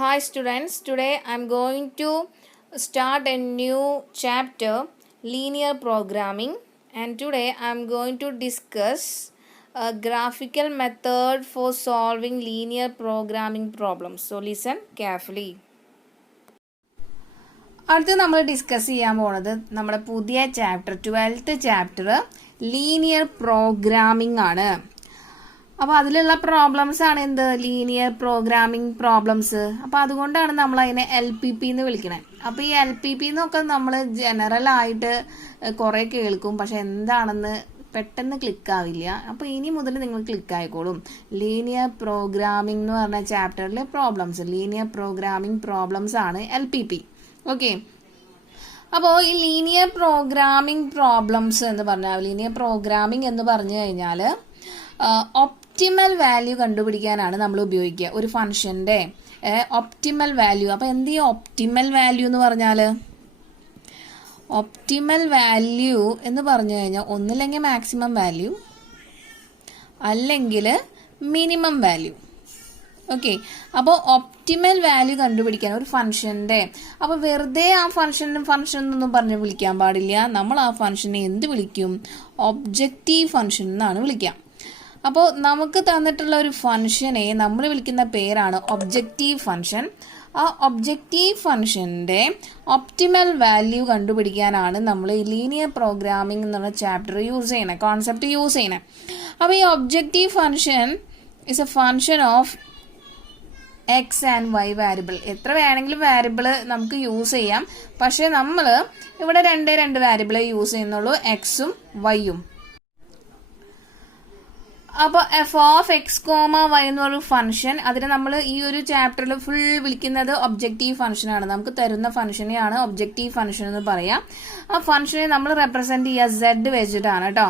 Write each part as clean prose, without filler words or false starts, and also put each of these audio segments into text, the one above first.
Hi students, today I am going to start a new chapter, linear programming, and today I am going to discuss a graphical method for solving linear programming problems. So listen carefully. അടുത്ത് നമ്മൾ discuss ചെയ്യാൻ പോണത് നമ്മുടെ പുതിയ chapter 12th chapter linear programming ആണ്. അപ്പോൾ അതിലുള്ള problems ആണ് എന്ത് ലീനിയർ പ്രോഗ്രാമിംഗ് പ്രോബ്ലംസ്. അപ്പോൾ അതുകൊണ്ടാണ് നമ്മൾ അതിനെ LPP എന്ന് വിളിക്കണത്. അപ്പോൾ ഈ LPP എന്നൊക്കെ നമ്മൾ ജനറൽ ആയിട്ട് കുറേ കേൾക്കും, പക്ഷെ എന്താണെന്ന് പെട്ടെന്ന് ക്ലിക്ക് ആവില്ല. അപ്പോൾ ഇനി മുതൽ നിങ്ങൾ ക്ലിക്ക് ആയിക്കോളും. ലീനിയർ പ്രോഗ്രാമിംഗ് എന്ന് പറഞ്ഞ ചാപ്റ്ററിലെ പ്രോബ്ലംസ്, ലീനിയർ പ്രോഗ്രാമിംഗ് പ്രോബ്ലംസ് ആണ് LPP. ഓക്കെ, അപ്പോൾ ഈ ലീനിയർ പ്രോഗ്രാമിംഗ് പ്രോബ്ലംസ് എന്ന് പറഞ്ഞാൽ, ലീനിയർ പ്രോഗ്രാമിംഗ് എന്ന് പറഞ്ഞു കഴിഞ്ഞാൽ ഒപ്റ്റിമൽ വാല്യൂ കണ്ടുപിടിക്കാനാണ് നമ്മൾ ഉപയോഗിക്കുക. ഒരു ഫംഗ്ഷന്റെ ഒപ്റ്റിമൽ വാല്യൂ. അപ്പോൾ എന്ത് ചെയ്യും ഒപ്റ്റിമൽ വാല്യൂ എന്ന് പറഞ്ഞാൽ? ഒപ്റ്റിമൽ വാല്യൂ എന്ന് പറഞ്ഞു കഴിഞ്ഞാൽ ഒന്നില്ലെങ്കിൽ മാക്സിമം വാല്യൂ, അല്ലെങ്കിൽ മിനിമം വാല്യൂ. ഓക്കെ, അപ്പോൾ ഒപ്റ്റിമൽ വാല്യൂ കണ്ടുപിടിക്കാൻ ഒരു ഫംഗ്ഷന്റെ, അപ്പോൾ വെറുതെ ആ ഫംഗ്ഷൻ എന്നൊന്നും പറഞ്ഞ് വിളിക്കാൻ പാടില്ല. നമ്മൾ ആ ഫംഗ്ഷനെ എന്ത് വിളിക്കും? ഒബ്ജക്റ്റീവ് ഫംഗ്ഷൻ എന്നാണ് വിളിക്കുക. അപ്പോൾ നമുക്ക് തന്നിട്ടുള്ള ഒരു ഫംഗ്ഷനെ നമ്മൾ വിളിക്കുന്ന പേരാണ് ഒബ്ജക്റ്റീവ് ഫംഗ്ഷൻ. ആ ഒബ്ജക്റ്റീവ് ഫംഗ്ഷന്റെ ഒപ്റ്റിമൽ വാല്യൂ കണ്ടുപിടിക്കാനാണ് നമ്മൾ ഈ ലീനിയർ പ്രോഗ്രാമിംഗ് എന്നുള്ള ചാപ്റ്റർ യൂസ് ചെയ്യണേ, കോൺസെപ്റ്റ് യൂസ് ചെയ്യണേ. അപ്പോൾ ഈ objective function is a function of X and Y variable. എത്ര വേണമെങ്കിലും വാരിയബിൾ നമുക്ക് യൂസ് ചെയ്യാം, പക്ഷെ നമ്മൾ ഇവിടെ രണ്ട് വാരിയബിളെ യൂസ് ചെയ്യുന്നുള്ളൂ, എക്സും വൈയും. അപ്പോൾ F of X comma Y എന്ന് പറഞ്ഞ ഫംഗ്ഷൻ, അതിനെ നമ്മൾ ഈ ഒരു ചാപ്റ്ററിൽ ഫുൾ വിളിക്കുന്നത് ഒബ്ജക്റ്റീവ് ഫംഗ്ഷൻ ആണ്. നമുക്ക് തരുന്ന ഫംഗ്ഷനെയാണ് ഒബ്ജക്റ്റീവ് ഫംഗ്ഷൻ എന്ന് പറയാം. ആ ഫംഗ്ഷനെ നമ്മൾ റെപ്രസെന്റ് ചെയ്യുക Z വെച്ചിട്ടാണ് കേട്ടോ.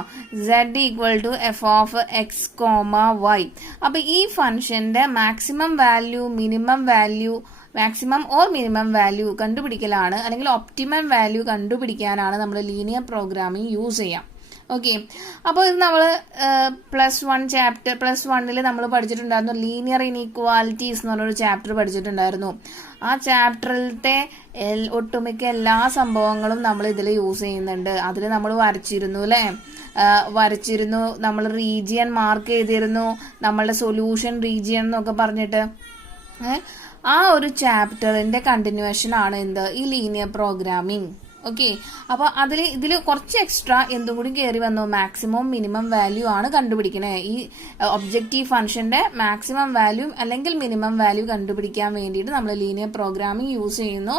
Z equal to F of X comma y. അപ്പൊ ഈ ഫംഗ്ഷന്റെ maximum value, minimum value, maximum or minimum value കണ്ടുപിടിക്കലാണ്, അല്ലെങ്കിൽ ഒപ്റ്റിമം വാല്യൂ കണ്ടുപിടിക്കാനാണ് നമ്മൾ ലീനിയർ പ്രോഗ്രാമിംഗ് യൂസ് ചെയ്യാം. ഓക്കെ, അപ്പോൾ ഇത് നമ്മൾ പ്ലസ് വണ്ണിൽ നമ്മൾ പഠിച്ചിട്ടുണ്ടായിരുന്നു. ലീനിയർ ഇനീക്വാലിറ്റീസ് എന്ന് പറഞ്ഞൊരു ചാപ്റ്റർ പഠിച്ചിട്ടുണ്ടായിരുന്നു. ആ ചാപ്റ്ററിലത്തെ ഒട്ടുമിക്ക എല്ലാ സംഭവങ്ങളും നമ്മൾ ഇതിൽ യൂസ് ചെയ്യുന്നുണ്ട്. അതിൽ നമ്മൾ വരച്ചിരുന്നു, നമ്മൾ റീജിയൻ മാർക്ക് ചെയ്തിരുന്നു, നമ്മളുടെ സൊല്യൂഷൻ റീജിയൻ എന്നൊക്കെ പറഞ്ഞിട്ട്. ആ ഒരു ചാപ്റ്ററിന്റെ കണ്ടിന്യൂവേഷൻ ആണ് എന്ത് ഈ ലീനിയർ പ്രോഗ്രാമിംഗ്. ഓക്കെ, അപ്പൊ ഇതിൽ കുറച്ച് എക്സ്ട്രാ എന്തും കൂടി കയറി വന്നു. മാക്സിമം മിനിമം വാല്യൂ ആണ് കണ്ടുപിടിക്കണേ. ഈ ഒബ്ജക്റ്റീവ് ഫംഗ്ഷന്റെ മാക്സിമം വാല്യൂ അല്ലെങ്കിൽ മിനിമം വാല്യൂ കണ്ടുപിടിക്കാൻ വേണ്ടിയിട്ട് നമ്മൾ ലീനിയർ പ്രോഗ്രാമിംഗ് യൂസ് ചെയ്യുന്നു.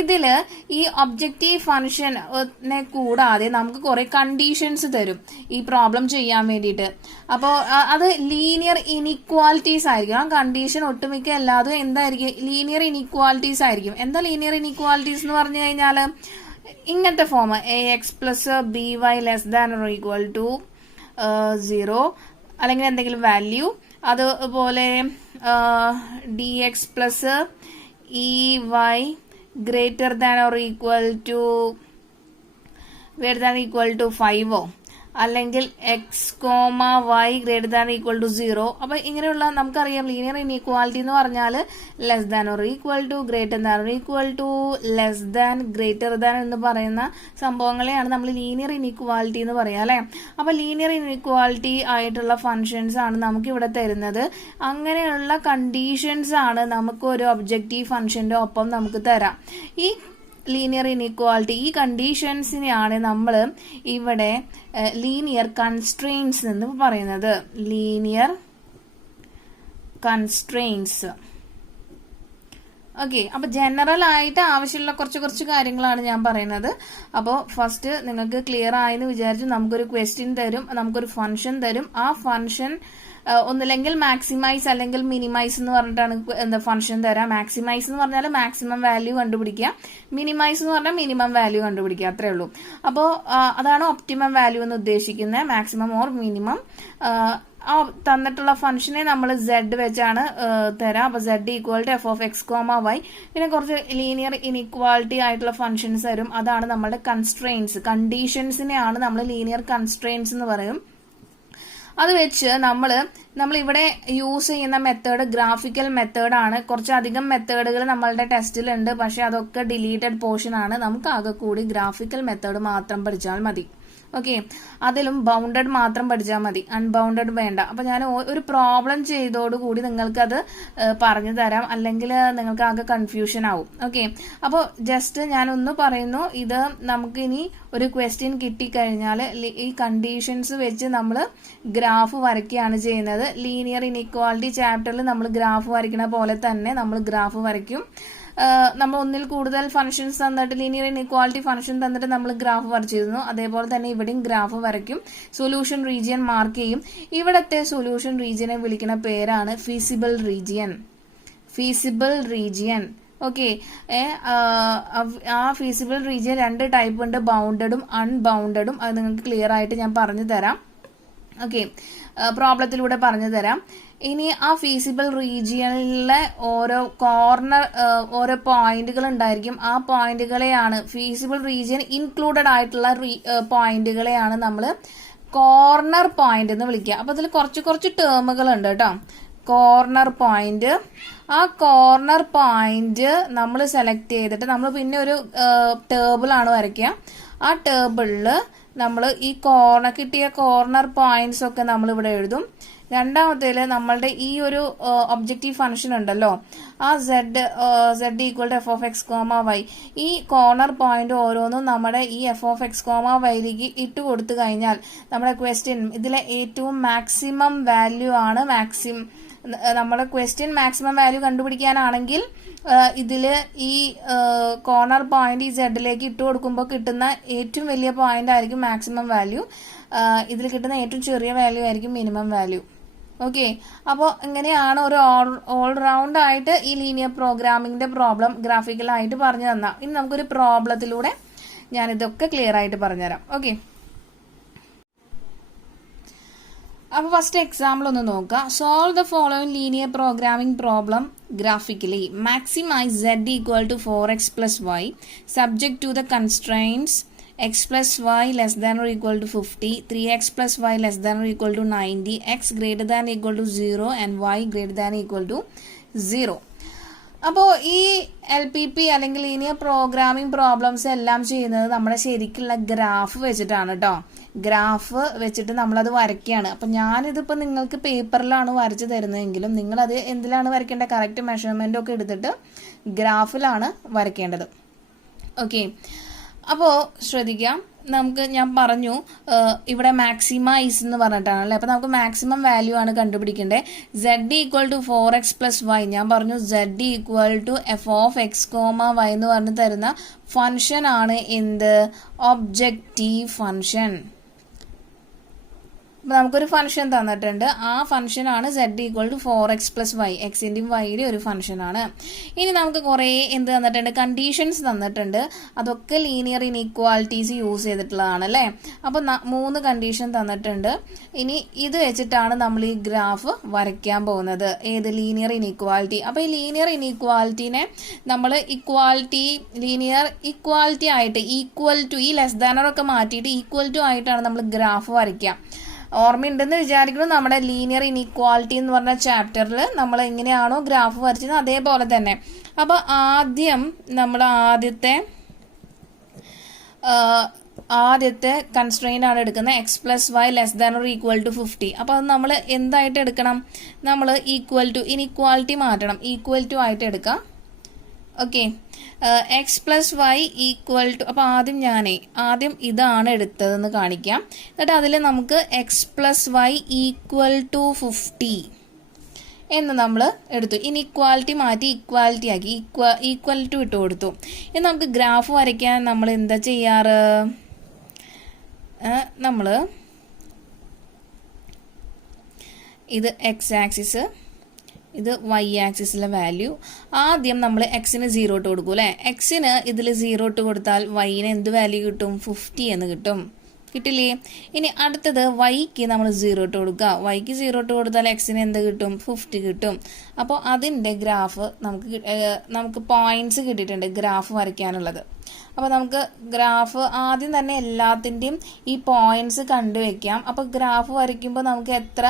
ഇതില് ഈ ഒബ്ജക്റ്റീവ് ഫംഗ്ഷനെ കൂടാതെ നമുക്ക് കുറെ കണ്ടീഷൻസ് തരും ഈ പ്രോബ്ലം ചെയ്യാൻ വേണ്ടിയിട്ട്. അപ്പോൾ അത് ലീനിയർ ഇനീക്വാലിറ്റീസ് ആയിരിക്കും. ആ കണ്ടീഷൻ ഒട്ടുമിക്ക എല്ലാതും എന്തായിരിക്കും? ലീനിയർ ഇനീക്വാലിറ്റീസ് ആയിരിക്കും. എന്താ ലീനിയർ ഇനീക്വാലിറ്റീസ് എന്ന് പറഞ്ഞു കഴിഞ്ഞാൽ ഇങ്ങനത്തെ form AX plus BY less than or equal to 0, അല്ലെങ്കിൽ എന്തെങ്കിലും വാല്യൂ. അതുപോലെ DX plus EY greater than or equal to 5, അല്ലെങ്കിൽ X comma Y greater than equal to 0. അപ്പൊ ഇങ്ങനെയുള്ള നമുക്കറിയാം ലീനിയർ ഇനീക്വാലിറ്റി എന്ന് പറഞ്ഞാൽ less than or equal to, greater than or equal to, less than, greater than എന്ന് പറയുന്ന സംഭവങ്ങളെയാണ് നമ്മൾ linear inequality എന്ന് പറയാം, അല്ലെ? അപ്പൊ ലീനിയർ ഇനീക്വാലിറ്റി ആയിട്ടുള്ള ഫംഗ്ഷൻസ് ആണ് നമുക്ക് ഇവിടെ തരുന്നത്. അങ്ങനെയുള്ള കണ്ടീഷൻസ് ആണ് നമുക്ക് ഒരു ഒബ്ജക്റ്റീവ് ഫംഗ്ഷന്റെ ഒപ്പം നമുക്ക് തരാം. ഈ ലീനിയർ ഇനീക്വാലിറ്റി, ഈ കണ്ടീഷൻസിനെയാണ് നമ്മൾ ഇവിടെ ലീനിയർ കൺസ്ട്രെയിൻസ് എന്ന് പറയുന്നത്. Linear constraints. ഓക്കെ, അപ്പൊ ജനറൽ ആയിട്ട് ആവശ്യമുള്ള കുറച്ച് കാര്യങ്ങളാണ് ഞാൻ പറയുന്നത്. അപ്പോൾ ഫസ്റ്റ് നിങ്ങൾക്ക് ക്ലിയർ ആയെന്ന് വിചാരിച്ചു. നമുക്കൊരു ക്വസ്റ്റ്യൻ തരും, നമുക്കൊരു ഫംഗ്ഷൻ തരും. ആ ഫംഗ്ഷൻ ഒന്നില്ലെങ്കിൽ മാക്സിമൈസ് അല്ലെങ്കിൽ മിനിമൈസ് എന്ന് പറഞ്ഞിട്ടാണ് എന്താ ഫംഗ്ഷൻ തരാം. മാക്സിമൈസ് എന്ന് പറഞ്ഞാൽ മാക്സിമം വാല്യൂ കണ്ടുപിടിക്കുക, മിനിമൈസ് എന്ന് പറഞ്ഞാൽ മിനിമം വാല്യൂ കണ്ടുപിടിക്കുക, അത്രേ ഉള്ളൂ. അപ്പോൾ അതാണ് ഒപ്റ്റിമം വാല്യൂ എന്ന് ഉദ്ദേശിക്കുന്നത്, മാക്സിമം ഓർ മിനിമം. ആ തന്നിട്ടുള്ള ഫംഗ്ഷനെ നമ്മൾ Z വെച്ചാണ് തരാം. അപ്പൊ Z equal to F of X comma Y. പിന്നെ കുറച്ച് ലീനിയർ ഇനീക്വാലിറ്റി ആയിട്ടുള്ള ഫംഗ്ഷൻസ് തരും. അതാണ് നമ്മുടെ കൺസ്ട്രെയിൻസ്. കണ്ടീഷൻസിനെയാണ് നമ്മൾ ലീനിയർ കൺസ്ട്രെയിൻസ് എന്ന് പറയും. അത് വെച്ച് നമ്മൾ ഇവിടെ യൂസ് ചെയ്യുന്ന മെത്തേഡ് ഗ്രാഫിക്കൽ മെത്തേഡാണ്. കുറച്ചധികം മെത്തേഡുകൾ നമ്മളുടെ ടെസ്റ്റിലുണ്ട്, പക്ഷെ അതൊക്കെ ഡിലീറ്റഡ് പോർഷൻ ആണ്. നമുക്ക് ആകെ കൂടി ഗ്രാഫിക്കൽ മെത്തേഡ് മാത്രം പഠിച്ചാൽ മതി. ഓക്കെ, അതിലും ബൗണ്ടഡ് മാത്രം പഠിച്ചാൽ മതി, അൺബൗണ്ടഡ് വേണ്ട. അപ്പൊ ഞാൻ ഒരു പ്രോബ്ലം ചെയ്തോടുകൂടി നിങ്ങൾക്കത് പറഞ്ഞു തരാം, അല്ലെങ്കിൽ നിങ്ങൾക്ക് ആകെ കൺഫ്യൂഷൻ ആവും. ഓക്കെ, അപ്പോൾ ജസ്റ്റ് ഞാനൊന്ന് പറയുന്നു, ഇത് നമുക്ക് ഇനി ഒരു ക്വസ്റ്റ്യൻ കിട്ടിക്കഴിഞ്ഞാൽ ഈ കണ്ടീഷൻസ് വെച്ച് നമ്മൾ ഗ്രാഫ് വരയ്ക്കുകയാണ് ചെയ്യുന്നത്. ലീനിയർ ഇൻഇക്വാളിറ്റി ചാപ്റ്ററിൽ നമ്മൾ ഗ്രാഫ് വരയ്ക്കണ പോലെ തന്നെ നമ്മൾ ഗ്രാഫ് വരയ്ക്കും. നമ്മൾ ഒന്നിൽ കൂടുതൽ ഫംഗ്ഷൻസ് തന്നിട്ട് ലീനിയർ ഇൻഇക്വാളിറ്റി ഫംഗ്ഷൻ തന്നിട്ട് നമ്മൾ ഗ്രാഫ് വരച്ചിരുന്നു. അതേപോലെ തന്നെ ഇവിടെയും ഗ്രാഫ് വരയ്ക്കും. സൊല്യൂഷൻ റീജിയൻ മാർക്ക് ചെയ്യും. ഇവിടത്തെ സൊല്യൂഷൻ റീജിയനെ വിളിക്കുന്ന പേരാണ് feasible region. Feasible region. Okay, ആ ഫീസിബിൾ റീജിയൻ 2 ടൈപ്പ് ഉണ്ട്, ബൗണ്ടഡും അൺബൗണ്ടഡും. അത് നിങ്ങൾക്ക് ക്ലിയർ ആയിട്ട് ഞാൻ പറഞ്ഞു തരാം. ഓക്കെ, പ്രോബ്ലത്തിലൂടെ പറഞ്ഞു തരാം. ഇനി ആ ഫീസിബിൾ റീജിയനിലെ ഓരോ പോയിന്റുകൾ ഉണ്ടായിരിക്കും. ആ പോയിന്റുകളെയാണ് ഫീസിബിൾ റീജിയൻ ഇൻക്ലൂഡഡ് ആയിട്ടുള്ള പോയിന്റുകളെയാണ് നമ്മൾ കോർണർ പോയിന്റ് എന്ന് വിളിക്കുക. അപ്പൊ അതിൽ കുറച്ച് ടേമുകൾ ഉണ്ട് കേട്ടോ. കോർണർ പോയിന്റ്, ആ കോർണർ പോയിന്റ് നമ്മൾ സെലക്ട് ചെയ്തിട്ട് നമ്മൾ പിന്നെ ഒരു ടേബിൾ ആണ് വരയ്ക്കുക. ആ ടേബിളില് നമ്മൾ ഈ കിട്ടിയ കോർണർ പോയിന്റ്സ് ഒക്കെ നമ്മൾ ഇവിടെ എഴുതും. രണ്ടാമത്തേല് നമ്മളുടെ ഈ ഒരു ഒബ്ജക്റ്റീവ് ഫംഗ്ഷൻ ഉണ്ടല്ലോ, ആ z equal to F of X comma Y, ഈ കോർണർ പോയിന്റ് ഓരോന്നും നമ്മുടെ ഈ എഫ് ഓഫ് എക്സ് കോമ വൈയിലേക്ക് ഇട്ട് കൊടുത്തു കഴിഞ്ഞാൽ നമ്മുടെ ക്വസ്റ്റ്യൻ ഇതിലെ ഏറ്റവും മാക്സിമം വാല്യൂ ആണ്. നമ്മുടെ ക്വസ്റ്റ്യൻ മാക്സിമം വാല്യൂ കണ്ടുപിടിക്കാനാണെങ്കിൽ ഇതില് ഈ കോർണർ പോയിന്റ് ഈ സെഡിലേക്ക് ഇട്ട് കൊടുക്കുമ്പോൾ കിട്ടുന്ന ഏറ്റവും വലിയ പോയിന്റ് ആയിരിക്കും മാക്സിമം വാല്യൂ. ഇതിൽ കിട്ടുന്ന ഏറ്റവും ചെറിയ വാല്യൂ ആയിരിക്കും മിനിമം വാല്യൂ. ഓക്കെ, അപ്പോൾ ഇങ്ങനെയാണ് ഒരു ഓൾ റൗണ്ട് ആയിട്ട് ഈ ലീനിയർ പ്രോഗ്രാമിംഗിന്റെ പ്രോബ്ലം ഗ്രാഫിക്കലായിട്ട് പറഞ്ഞു തന്ന. ഇനി നമുക്കൊരു പ്രോബ്ലത്തിലൂടെ ഞാൻ ഇതൊക്കെ ക്ലിയർ ആയിട്ട് പറഞ്ഞുതരാം. ഓക്കെ, അപ്പോൾ ഫസ്റ്റ് എക്സാമ്പിൾ ഒന്ന് നോക്കാം. Solve the following linear programming problem graphically. Maximise z equal to 4x plus y subject to the constraints x plus y less than or equal to 50, 3x plus y less than or equal to 90, x greater than or equal to 0 and y greater than or equal to 0. അപ്പോൾ ഈ LPP അല്ലെങ്കിൽ linear programming problems എല്ലാം ചെയ്യുന്നത് നമ്മുടെ ശരിക്കുള്ള graph വെച്ചിട്ടാണ് കേട്ടോ. Graph വെച്ചിട്ട് നമ്മളത് വരയ്ക്കുകയാണ്. അപ്പം ഞാനിതിപ്പോൾ നിങ്ങൾക്ക് പേപ്പറിലാണ് വരച്ച് തരുന്നതെങ്കിലും നിങ്ങളത് എന്തിലാണ് വരയ്ക്കേണ്ടത്? കറക്റ്റ് മെഷർമെൻ്റ് ഒക്കെ എടുത്തിട്ട് ഗ്രാഫിലാണ് വരയ്ക്കേണ്ടത്. ഓക്കെ, അപ്പോൾ ശ്രദ്ധിക്കാം. ഞാൻ പറഞ്ഞു ഇവിടെ മാക്സിമൈസ് എന്ന് പറഞ്ഞിട്ടാണല്ലേ. അപ്പൊ നമുക്ക് മാക്സിമം വാല്യൂ ആണ് കണ്ടുപിടിക്കേണ്ടത്. z equal to 4x plus Y. ഞാൻ പറഞ്ഞു z equal to F of X comma Y എന്ന് പറഞ്ഞ് തരുന്ന ഫംഗ്ഷൻ ആണ് എന്ത്? Objective function. നമുക്കൊരു ഫംഗ്ഷൻ തന്നിട്ടുണ്ട്. ആ ഫംഗ്ഷൻ ആണ് z equal to 4x plus y. എക്സിന്റെയും വൈയുടെ ഒരു ഫംഗ്ഷൻ ആണ്. ഇനി നമുക്ക് കുറെ എന്ത് തന്നിട്ടുണ്ട്? കണ്ടീഷൻസ് തന്നിട്ടുണ്ട്. അതൊക്കെ ലീനിയർ ഇൻഇക്വാലിറ്റീസ് യൂസ് ചെയ്തിട്ടുള്ളതാണ് അല്ലേ. അപ്പൊ 3 കണ്ടീഷൻ തന്നിട്ടുണ്ട്. ഇനി ഇത് വെച്ചിട്ടാണ് നമ്മൾ ഈ ഗ്രാഫ് വരയ്ക്കാൻ പോകുന്നത്. ഏത്? Linear inequality. അപ്പൊ ഈ ലീനിയർ ഇൻഇക്വാലിറ്റിനെ നമ്മൾ ലീനിയർ ഇക്വാലിറ്റി ആയിട്ട് ഈക്വൽ ടു, ഈ ലെസ് ദാനർ ഒക്കെ മാറ്റിയിട്ട് ഈക്വൽ ടു ആയിട്ടാണ് നമ്മൾ ഗ്രാഫ് വരയ്ക്കുക. ഓർമ്മയുണ്ടെന്ന് വിചാരിക്കുന്നു. നമ്മുടെ ലീനിയർ ഇൻഇക്വാലിറ്റി എന്ന് പറഞ്ഞ ചാപ്റ്ററിൽ നമ്മൾ എങ്ങനെയാണോ ഗ്രാഫ് വരച്ചത് അതേപോലെ തന്നെ. അപ്പൊ ആദ്യം നമ്മൾ ആദ്യത്തെ കൺസ്ട്രെയിൻ ആണ് എടുക്കുന്നത്. X plus Y less than or equal to 50. അപ്പൊ അത് നമ്മൾ എന്തായിട്ട് എടുക്കണം? നമ്മൾ ഈക്വൽ ടു, ഇൻഇക്വാലിറ്റി മാറ്റണം, ഈക്വൽ ടു ആയിട്ട് എടുക്കാം. Okay, X plus Y equal to. അപ്പൊ ആദ്യം ഇതാണ് എടുത്തതെന്ന് കാണിക്കാം. എന്നിട്ട് അതിൽ നമുക്ക് X plus Y equal to 50 എന്ന് നമ്മൾ എടുത്തു. ഇൻഇക്വാലിറ്റി മാറ്റി ഇക്വാലിറ്റി ആക്കി, ഈക്വൽ ടു ഇട്ട് കൊടുത്തു. ഇനി നമുക്ക് ഗ്രാഫ് വരയ്ക്കാൻ നമ്മൾ എന്താ ചെയ്യാറ്? നമ്മൾ ഇത് എക്സ് ആക്സിസ്, ഇത് വൈ ആക്സിസിലെ വാല്യൂ. ആദ്യം നമ്മൾ എക്സിന് 0 ഇട്ട് കൊടുക്കും അല്ലെ. എക്സിന് ഇതിൽ 0 ഇട്ട് കൊടുത്താൽ വൈന് എന്ത് വാല്യൂ കിട്ടും? 50 എന്ന് കിട്ടും. കിട്ടില്ലേ? ഇനി അടുത്തത് വൈക്ക് നമ്മൾ 0 ഇട്ട് കൊടുക്കുക. വൈക്ക് 0 ഇട്ട് കൊടുത്താൽ എക്സിന് എന്ത് കിട്ടും? 50 കിട്ടും. അപ്പോൾ അതിൻ്റെ ഗ്രാഫ് നമുക്ക് പോയിന്റ്സ് കിട്ടിയിട്ടുണ്ട് ഗ്രാഫ് വരയ്ക്കാനുള്ളത്. അപ്പോൾ നമുക്ക് ഗ്രാഫ് ആദ്യം തന്നെ എല്ലാത്തിൻ്റെയും ഈ പോയിന്റ്സ് കണ്ടുവെക്കാം. അപ്പോൾ ഗ്രാഫ് വരയ്ക്കുമ്പോൾ നമുക്ക് എത്ര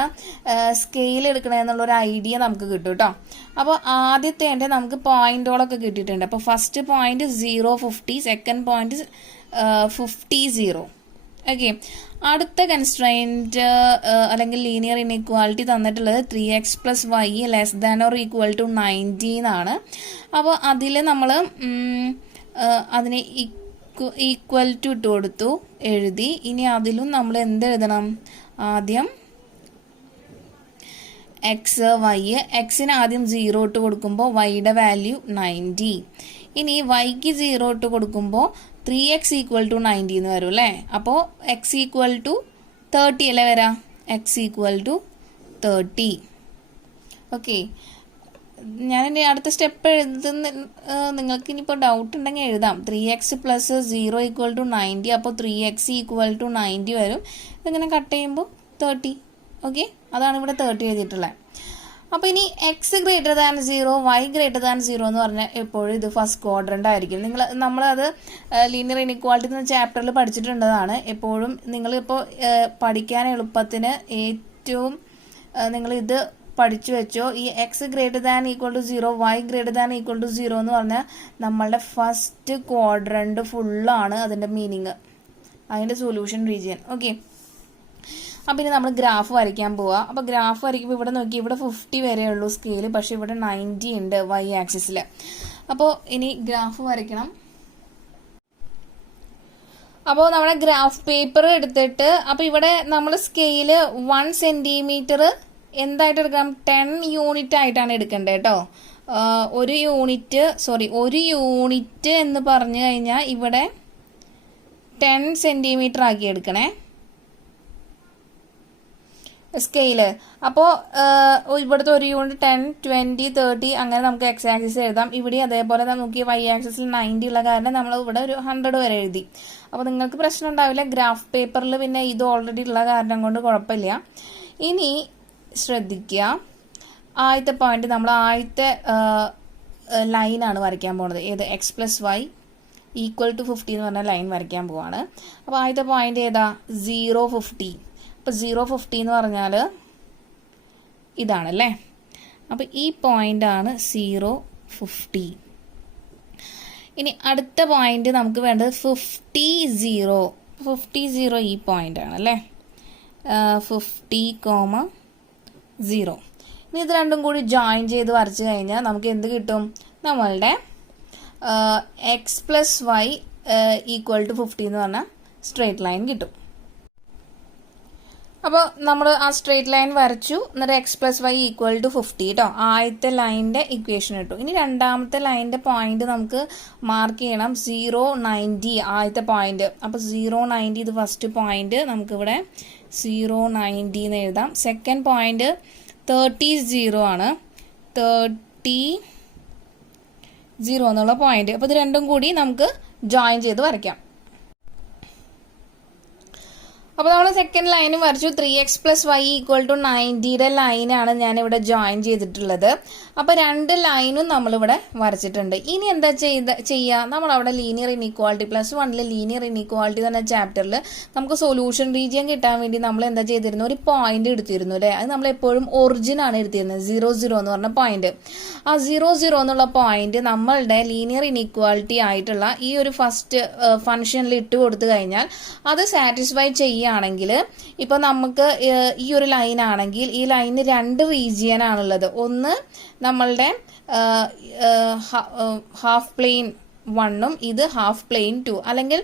സ്കെയിൽ എടുക്കണമെന്നുള്ളൊരു ഐഡിയ നമുക്ക് കിട്ടും കേട്ടോ. അപ്പോൾ ആദ്യത്തെ നമുക്ക് പോയിന്റുകളൊക്കെ കിട്ടിയിട്ടുണ്ട്. അപ്പോൾ first point 0, 50, second point 50, 0. Okay, അടുത്ത കൺസ്ട്രെയിൻറ്റ് അല്ലെങ്കിൽ ലീനിയർ ഇൻഇക്വാലിറ്റി തന്നിട്ടുള്ളത് 3x + y <= 90 എന്നാണ്. അപ്പോൾ അതിൽ നമ്മൾ അതിനെ ഈക്വൽ ടു ഇട്ട് കൊടുത്തു, എഴുതി. ഇനി അതിലും നമ്മൾ എന്ത് എഴുതണം? ആദ്യം എക്സ് വൈ, എക്സിന് ആദ്യം 0 ഇട്ട് കൊടുക്കുമ്പോൾ വൈയുടെ വാല്യൂ 90. ഇനി വൈക്ക് 0 ഇട്ട് കൊടുക്കുമ്പോൾ 3x = 90 എന്ന് വരും അല്ലേ. അപ്പോൾ x = 30 അല്ലേ വരാം. x = 30. ഓക്കെ, ഞാൻ എൻ്റെ അടുത്ത സ്റ്റെപ്പ് എഴുതുന്ന നിങ്ങൾക്ക് ഇനിയിപ്പോൾ ഡൗട്ട് ഉണ്ടെങ്കിൽ എഴുതാം. 3x + 0 = 90. അപ്പോൾ 3x = 90 വരും. ഇതിങ്ങനെ കട്ട് ചെയ്യുമ്പോൾ 30. ഓക്കെ, അതാണ് ഇവിടെ 30 എഴുതിയിട്ടുള്ളത്. അപ്പോൾ ഇനി x > 0, y > 0 എന്ന് പറഞ്ഞാൽ എപ്പോഴും ഇത് ഫസ്റ്റ് ക്വാഡ്രൻ്റ് ആയിരിക്കും. നമ്മളത് ലീനിയർ ഇൻഇക്വാലിറ്റി എന്ന ചാപ്റ്ററിൽ പഠിച്ചിട്ടുള്ളതാണ്. എപ്പോഴും നിങ്ങളിപ്പോൾ പഠിക്കാൻ എളുപ്പത്തിന് ഏറ്റവും നിങ്ങളിത് പഠിച്ചു വെച്ചോ. ഈ x > 0, y > 0 എന്ന് പറഞ്ഞാൽ നമ്മളുടെ ഫസ്റ്റ് ക്വാഡ്രൻ്റ് ഫുള്ളാണ് അതിൻ്റെ മീനിങ്, അതിൻ്റെ സൊല്യൂഷൻ റീജിയൻ. ഓക്കെ, അപ്പം ഇനി നമ്മൾ ഗ്രാഫ് വരയ്ക്കാൻ പോവുക. അപ്പോൾ ഗ്രാഫ് വരയ്ക്കുമ്പോൾ ഇവിടെ നോക്കി, ഇവിടെ 50 വരെ ഉള്ളൂ സ്കെയിൽ, പക്ഷേ ഇവിടെ 90 ഉണ്ട് y ആക്സിസിൽ. അപ്പോൾ ഇനി ഗ്രാഫ് വരയ്ക്കണം. അപ്പോൾ നമ്മുടെ ഗ്രാഫ് പേപ്പർ എടുത്തിട്ട്, അപ്പോൾ ഇവിടെ നമ്മൾ സ്കെയിൽ 1 സെൻറ്റിമീറ്റർ എന്തായിട്ട് എടുക്കണം? 10 യൂണിറ്റ് ആയിട്ടാണ് എടുക്കേണ്ടത് കേട്ടോ. ഒരു യൂണിറ്റ് എന്ന് പറഞ്ഞു കഴിഞ്ഞാൽ ഇവിടെ 10 സെൻറ്റിമീറ്റർ ആക്കി എടുക്കണേ സ്കെയില്. അപ്പോൾ ഇവിടുത്തെ ഒരു യൂണിറ്റ് 10, 20, 30 അങ്ങനെ നമുക്ക് x ആക്സിസ് എഴുതാം. ഇവിടെ അതേപോലെ നോക്കി y ആക്സിസിൽ 90 ഉള്ള കാരണം നമ്മൾ ഇവിടെ ഒരു 100 വരെ എഴുതി. അപ്പോൾ നിങ്ങൾക്ക് പ്രശ്നം ഉണ്ടാവില്ല. ഗ്രാഫ് പേപ്പറിൽ പിന്നെ ഇത് ഓൾറെഡി ഉള്ള കാരണം കൊണ്ട് കുഴപ്പമില്ല. ഇനി ശ്രദ്ധിക്കുക, ആദ്യത്തെ പോയിന്റ് നമ്മൾ ആദ്യത്തെ ലൈനാണ് വരയ്ക്കാൻ പോകുന്നത്. ഏത്? x + y = 50 എന്ന് പറഞ്ഞ ലൈൻ വരയ്ക്കാൻ പോവാണ്. അപ്പോൾ ആദ്യത്തെ പോയിന്റ് ഏതാ? 0, 50. അപ്പോൾ 0, 50 എന്ന് പറഞ്ഞാൽ ഇതാണല്ലേ. അപ്പോൾ ഈ പോയിൻ്റാണ് 0, 50. ഇനി അടുത്ത പോയിന്റ് നമുക്ക് വേണ്ടത് 50, 0 ഈ പോയിൻ്റാണ് അല്ലേ. 50, 0. ഇനി ഇത് രണ്ടും കൂടി ജോയിൻ ചെയ്ത് വരച്ച് കഴിഞ്ഞാൽ നമുക്ക് എന്ത് കിട്ടും? നമ്മളുടെ x + y = 50 എന്ന് പറഞ്ഞാൽ സ്ട്രെയിറ്റ് ലൈൻ കിട്ടും. അപ്പോൾ നമ്മൾ ആ സ്ട്രെയിറ്റ് ലൈൻ വരച്ചു, എന്നിട്ട് x + y = 50 കേട്ടോ. ആദ്യത്തെ ലൈനിൻ്റെ ഇക്വേഷൻ കിട്ടും. ഇനി രണ്ടാമത്തെ ലൈനിൻ്റെ പോയിന്റ് നമുക്ക് മാർക്ക് ചെയ്യണം. 0, 90 ആദ്യത്തെ പോയിന്റ്. അപ്പോൾ 0, 90 ഇത് ഫസ്റ്റ് പോയിന്റ്. നമുക്കിവിടെ 0, 90 എന്ന് എഴുതാം. സെക്കൻഡ് പോയിന്റ് 30, 0 ആണ്. 30, 0 എന്നുള്ള പോയിന്റ്. അപ്പോൾ ഇത് രണ്ടും കൂടി നമുക്ക് ജോയിൻ ചെയ്ത് വരയ്ക്കാം. അപ്പോൾ നമ്മൾ സെക്കൻഡ് ലൈന് വരച്ചു. 3x + y = 90യുടെ ലൈനാണ് ഞാനിവിടെ ജോയിൻ ചെയ്തിട്ടുള്ളത്. അപ്പോൾ രണ്ട് ലൈനും നമ്മളിവിടെ വരച്ചിട്ടുണ്ട്. ഇനി എന്താ ചെയ്യുക? നമ്മളവിടെ ലീനിയർ ഇൻഇക്വാലിറ്റി +1 ലീനിയർ ഇൻഇക്വാലിറ്റി എന്ന ചാപ്റ്ററിൽ നമുക്ക് സൊല്യൂഷൻ റീജിയൻ കിട്ടാൻ വേണ്ടി നമ്മൾ എന്താ ചെയ്തിരുന്നു? ഒരു പോയിന്റ് എടുത്തിരുന്നു അല്ലേ. അത് നമ്മൾ എപ്പോഴും ഒറിജിൻ ആണ് എടുത്തിരുന്നത്, 0, 0 എന്ന് പറഞ്ഞ പോയിന്റ്. ആ 0, 0 എന്നുള്ള പോയിന്റ് നമ്മളുടെ ലീനിയർ ഇൻഇക്വാലിറ്റി ആയിട്ടുള്ള ഈ ഒരു ഫസ്റ്റ് ഫംഗ്ഷനിൽ ഇട്ട് കൊടുത്തു കഴിഞ്ഞാൽ അത് സാറ്റിസ്ഫൈ ചെയ്യുകയാണെങ്കിൽ, ഇപ്പോൾ നമുക്ക് ഈ ഒരു ലൈൻ ആണെങ്കിൽ ഈ ലൈന് 2 റീജിയൻ ആണുള്ളത്. ഒന്ന് നമ്മളുടെ ഹാഫ് പ്ലെയിൻ 1ഉം ഇത് ഹാഫ് പ്ലെയിൻ 2, അല്ലെങ്കിൽ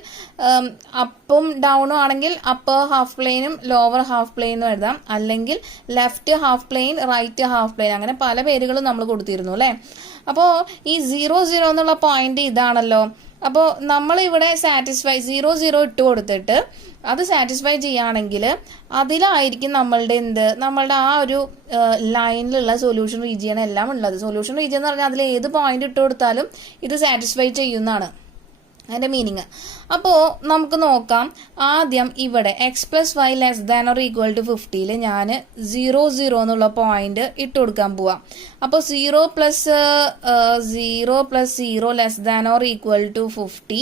അപ്പും ഡൗണും ആണെങ്കിൽ അപ്പർ ഹാഫ് പ്ലെയിനും ലോവർ ഹാഫ് പ്ലെയിനും എഴുതാം, അല്ലെങ്കിൽ left half plane, right half plane, അങ്ങനെ പല പേരുകളും നമ്മൾ കൊടുത്തിരുന്നു അല്ലേ. അപ്പോൾ ഈ 0, 0 എന്നുള്ള പോയിന്റ് ഇതാണല്ലോ. അപ്പോൾ നമ്മളിവിടെ 0, 0 ഇട്ട് കൊടുത്തിട്ട് അത് സാറ്റിസ്ഫൈ ചെയ്യുകയാണെങ്കിൽ അതിലായിരിക്കും നമ്മളുടെ ആ ഒരു ലൈനിലുള്ള സൊല്യൂഷൻ റീജിയൻ എല്ലാം ഉള്ളത്. സൊല്യൂഷൻ റീജിയൻ എന്ന് പറഞ്ഞാൽ അതിൽ ഏത് പോയിന്റ് ഇട്ട് കൊടുത്താലും ഇത് സാറ്റിസ്ഫൈ ചെയ്യുന്നതാണ്. അതിന്റെ മീനിങ്. അപ്പോൾ നമുക്ക് നോക്കാം. ആദ്യം ഇവിടെ X plus Y less than or equal to 50 ഞാൻ 0 0 എന്നുള്ള പോയിന്റ് ഇട്ട് കൊടുക്കാൻ പോവാം. അപ്പോൾ 0 plus 0 less than or equal to 50,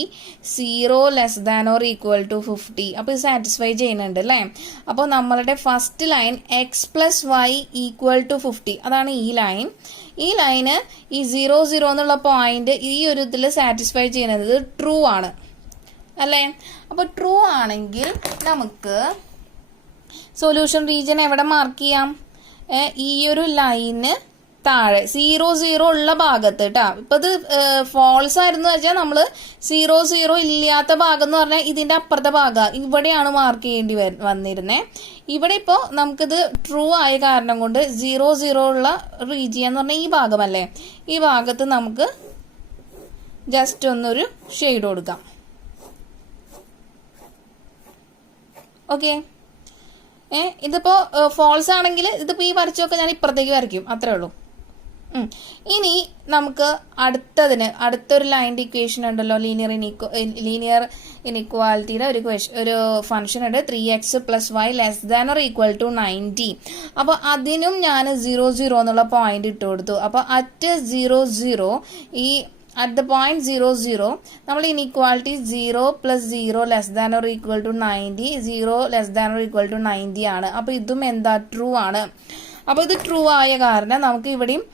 0 less than or equal to 50. അപ്പോൾ ഇത് സാറ്റിസ്ഫൈ ചെയ്യുന്നുണ്ട് അല്ലേ? അപ്പോൾ നമ്മളുടെ first line X plus Y equal to 50, അതാണ് ഈ ലൈൻ. ഈ ലൈന് ഈ 0 0 എന്നുള്ള പോയിന്റ് ഈ ഒരു ഇതിൽ സാറ്റിസ്ഫൈ ചെയ്യുന്നത് ട്രൂ ആണ് അല്ലേ? അപ്പോൾ ട്രൂ ആണെങ്കിൽ നമുക്ക് സൊല്യൂഷൻ റീജിയൻ എവിടെ മാർക്ക് ചെയ്യാം? ഈ ഒരു ലൈന് താഴെ 0 0 ഉള്ള ഭാഗത്ത് കേട്ടോ. ഇപ്പൊ ഇത് ഫോൾസ് ആയിരുന്നു വെച്ചാൽ നമ്മൾ 0 0 ഇല്ലാത്ത ഭാഗം എന്ന് പറഞ്ഞാൽ ഇതിന്റെ അപ്പുറത്തെ ഭാഗം ഇവിടെയാണ് മാർക്ക് ചെയ്യേണ്ടി വന്നിരുന്നേ. ഇവിടെ ഇപ്പോൾ നമുക്കിത് ട്രൂ ആയ കാരണം കൊണ്ട് 0 0 ഉള്ള റീജിയൻ എന്ന് പറഞ്ഞാൽ ഈ ഭാഗമല്ലേ, ഈ ഭാഗത്ത് നമുക്ക് ജസ്റ്റ് ഒന്നൊരു ഷെയ്ഡ് കൊടുക്കാം. ഓക്കെ, ഇതിപ്പോ ഫോൾസ് ആണെങ്കിൽ ഇതിപ്പോ ഈ വരച്ചൊക്കെ ഞാൻ ഇപ്പുറത്തേക്ക് വരയ്ക്കും, അത്രേ ഉള്ളൂ. ഇനി നമുക്ക് അടുത്തൊരു ലൈൻ്റെ ഇക്വേഷൻ ഉണ്ടല്ലോ, ലീനിയർ ഇനിക്വാലിറ്റിയുടെ ഒരു ഫംഗ്ഷൻ ഉണ്ട് 3x plus Y less than or equal to 90. അപ്പോൾ അതിനും ഞാൻ 0 0 എന്നുള്ള പോയിന്റ് ഇട്ട് കൊടുത്തു. അപ്പോൾ അറ്റ് 0 0 ഈ അറ്റ് ദ പോയിന്റ് 0 0 നമ്മൾ inequality 0 plus 0 less than or equal to 90, 0 less than or equal to 90 ആണ്. അപ്പോൾ ഇതും എന്താ ട്രൂ ആണ്. അപ്പോൾ ഇത് ട്രൂ ആയ കാരണം നമുക്ക് ഇവിടെയും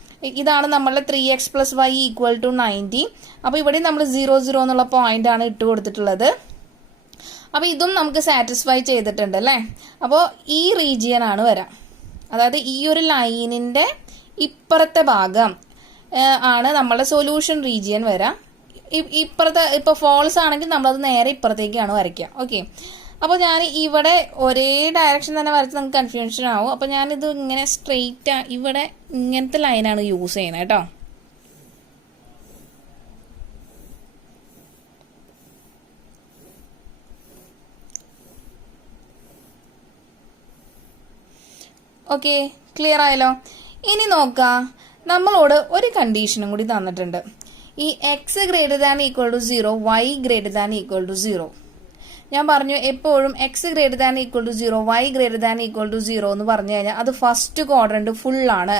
ഇതാണ് നമ്മളുടെ 3x plus Y equal to 90. അപ്പോൾ ഇവിടെ നമ്മൾ 0 0 എന്നുള്ള പോയിന്റ് ആണ് ഇട്ട് കൊടുത്തിട്ടുള്ളത്. അപ്പോൾ ഇതും നമുക്ക് സാറ്റിസ്ഫൈ ചെയ്തിട്ടുണ്ട് അല്ലേ? അപ്പോൾ ഈ റീജിയൻ ആണ് വരാം, അതായത് ഈ ഒരു ലൈനിന്റെ ഇപ്പുറത്തെ ഭാഗം ആണ് നമ്മളുടെ സൊല്യൂഷൻ റീജിയൻ വരാം. ഇപ്പുറത്തെ ഇപ്പോൾ ഫോൾസ് ആണെങ്കിൽ നമ്മളത് നേരെ ഇപ്പുറത്തേക്കാണ് വരയ്ക്കുക. ഓക്കെ, അപ്പോൾ ഞാൻ ഇവിടെ ഒരേ ഡയറക്ഷൻ തന്നെ വരച്ച് നമുക്ക് കൺഫ്യൂഷൻ ആവും. അപ്പോൾ ഞാനിത് ഇങ്ങനെ സ്ട്രെയിറ്റ് ഇവിടെ ഇങ്ങനത്തെ ലൈനാണ് യൂസ് ചെയ്യുന്നത് കേട്ടോ. ഓക്കെ, ക്ലിയർ ആയല്ലോ? ഇനി നോക്കാം, നമ്മളോട് ഒരു കണ്ടീഷനും കൂടി തന്നിട്ടുണ്ട്. ഈ X greater than equal to 0, Y greater than equal to 0. ഞാൻ പറഞ്ഞു എപ്പോഴും X greater than equal to 0, Y greater than equal to 0 എന്ന് പറഞ്ഞു കഴിഞ്ഞാൽ അത് ഫസ്റ്റ് ക്വാഡ്രന്റ് ഫുൾ ആണ്.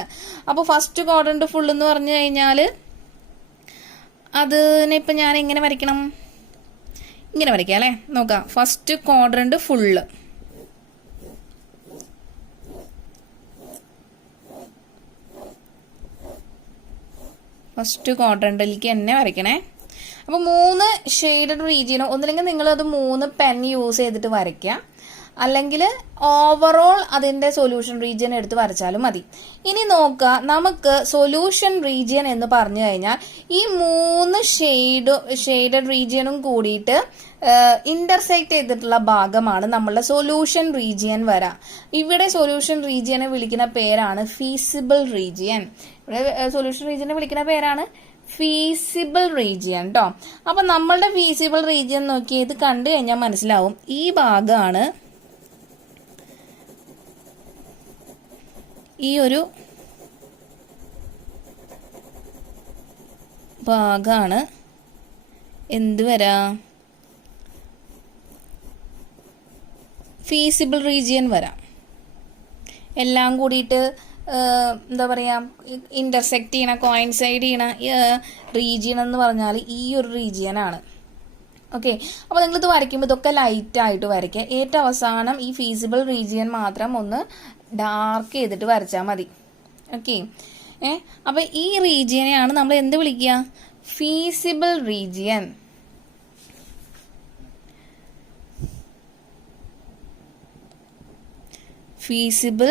അപ്പോൾ ഫസ്റ്റ് ക്വാഡ്രന്റ് ഫുൾ എന്ന് പറഞ്ഞു കഴിഞ്ഞാൽ അതിനെ ഇപ്പം ഞാൻ എങ്ങനെ വരയ്ക്കണം? ഇങ്ങനെ വരയ്ക്കാം അല്ലേ? നോക്കാം, ഫസ്റ്റ് ക്വാഡ്രന്റ് ഫുള്ള്. ഫസ്റ്റ് ക്വാഡ്രന്റിലേക്ക് തന്നെ വരയ്ക്കണേ. അപ്പോൾ 3 ഷെയ്ഡഡ് റീജിയനോ ഒന്നില്ലെങ്കിൽ നിങ്ങളത് 3 പെൻ യൂസ് ചെയ്തിട്ട് വരയ്ക്കുക, അല്ലെങ്കിൽ ഓവറോൾ അതിൻ്റെ സൊല്യൂഷൻ റീജിയൻ എടുത്ത് വരച്ചാലും മതി. ഇനി നോക്കുക, നമുക്ക് സൊല്യൂഷൻ റീജിയൻ എന്ന് പറഞ്ഞു കഴിഞ്ഞാൽ ഈ 3 ഷെയ്ഡഡ് റീജിയനും കൂടിയിട്ട് ഇന്റർസെക്ട് ചെയ്തിട്ടുള്ള ഭാഗമാണ് നമ്മളുടെ സൊല്യൂഷൻ റീജിയൻ വരാം. ഇവിടെ സൊല്യൂഷൻ റീജിയനെ വിളിക്കുന്ന പേരാണ് ഫീസിബിൾ റീജിയൻ. ഇവിടെ സൊല്യൂഷൻ റീജിയനെ വിളിക്കുന്ന പേരാണ് ഫീസിബിൾ റീജിയൻ കേട്ടോ. അപ്പൊ നമ്മളുടെ ഫീസിബിൾ റീജിയൻ നോക്കി ഇത് കണ്ടു കഴിഞ്ഞാൽ മനസ്സിലാവും, ഈ ഭാഗമാണ് ഈ ഒരു ഭാഗമാണ് എന്ത് വരാ ഫീസിബിൾ റീജിയൻ വരാം. എല്ലാം കൂടിയിട്ട് എന്താ പറയുക, ഇന്റർസെക്ട് ചെയ്യണ കോയിൻസൈഡ് ചെയ്യണ റീജിയൻ എന്ന് പറഞ്ഞാൽ ഈ ഒരു റീജിയനാണ്. ഓക്കെ, അപ്പോൾ നിങ്ങളിത് വരയ്ക്കുമ്പോൾ ഇതൊക്കെ ലൈറ്റായിട്ട് വരയ്ക്കുക. ഏറ്റവും അവസാനം ഈ ഫീസിബിൾ റീജിയൻ മാത്രം ഒന്ന് ഡാർക്ക് ചെയ്തിട്ട് വരച്ചാൽ മതി. ഓക്കെ, അപ്പോൾ ഈ റീജിയനെയാണ് നമ്മൾ എന്ത് വിളിക്കുക? Feasible region. Feasible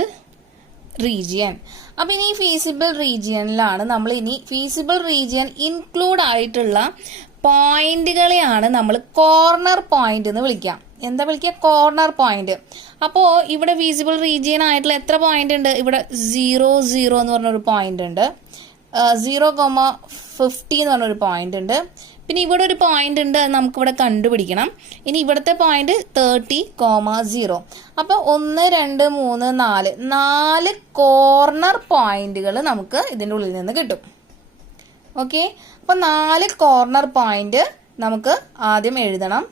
region. അപ്പം ഇനി ഫീസിബിൾ റീജിയനിലാണ് നമ്മൾ ഇനി ഫീസിബിൾ റീജിയൻ ഇൻക്ലൂഡ് ആയിട്ടുള്ള പോയിന്റുകളെയാണ് നമ്മൾ കോർണർ പോയിന്റ് എന്ന് വിളിക്കാം. എന്താ വിളിക്കുക? Corner point. അപ്പോൾ ഇവിടെ ഫീസിബിൾ റീജിയൻ ആയിട്ടുള്ള എത്ര പോയിന്റ് ഉണ്ട്? ഇവിടെ 0 0 എന്ന് പറഞ്ഞൊരു പോയിന്റ് ഉണ്ട്, 0,50 എന്ന് പറഞ്ഞൊരു പോയിന്റ് ഉണ്ട്, പിന്നെ ഇവിടെ ഒരു പോയിന്റ് ഉണ്ട്, അത് നമുക്കിവിടെ കണ്ടുപിടിക്കണം. ഇനി ഇവിടുത്തെ പോയിന്റ് 30,0. അപ്പോൾ 1 2 3 4 കോർണർ പോയിന്റുകൾ നമുക്ക് ഇതിൻ്റെ ഉള്ളിൽ നിന്ന് കിട്ടും. ഓക്കെ, അപ്പോൾ 4 കോർണർ പോയിന്റ് നമുക്ക് ആദ്യം എഴുതണം.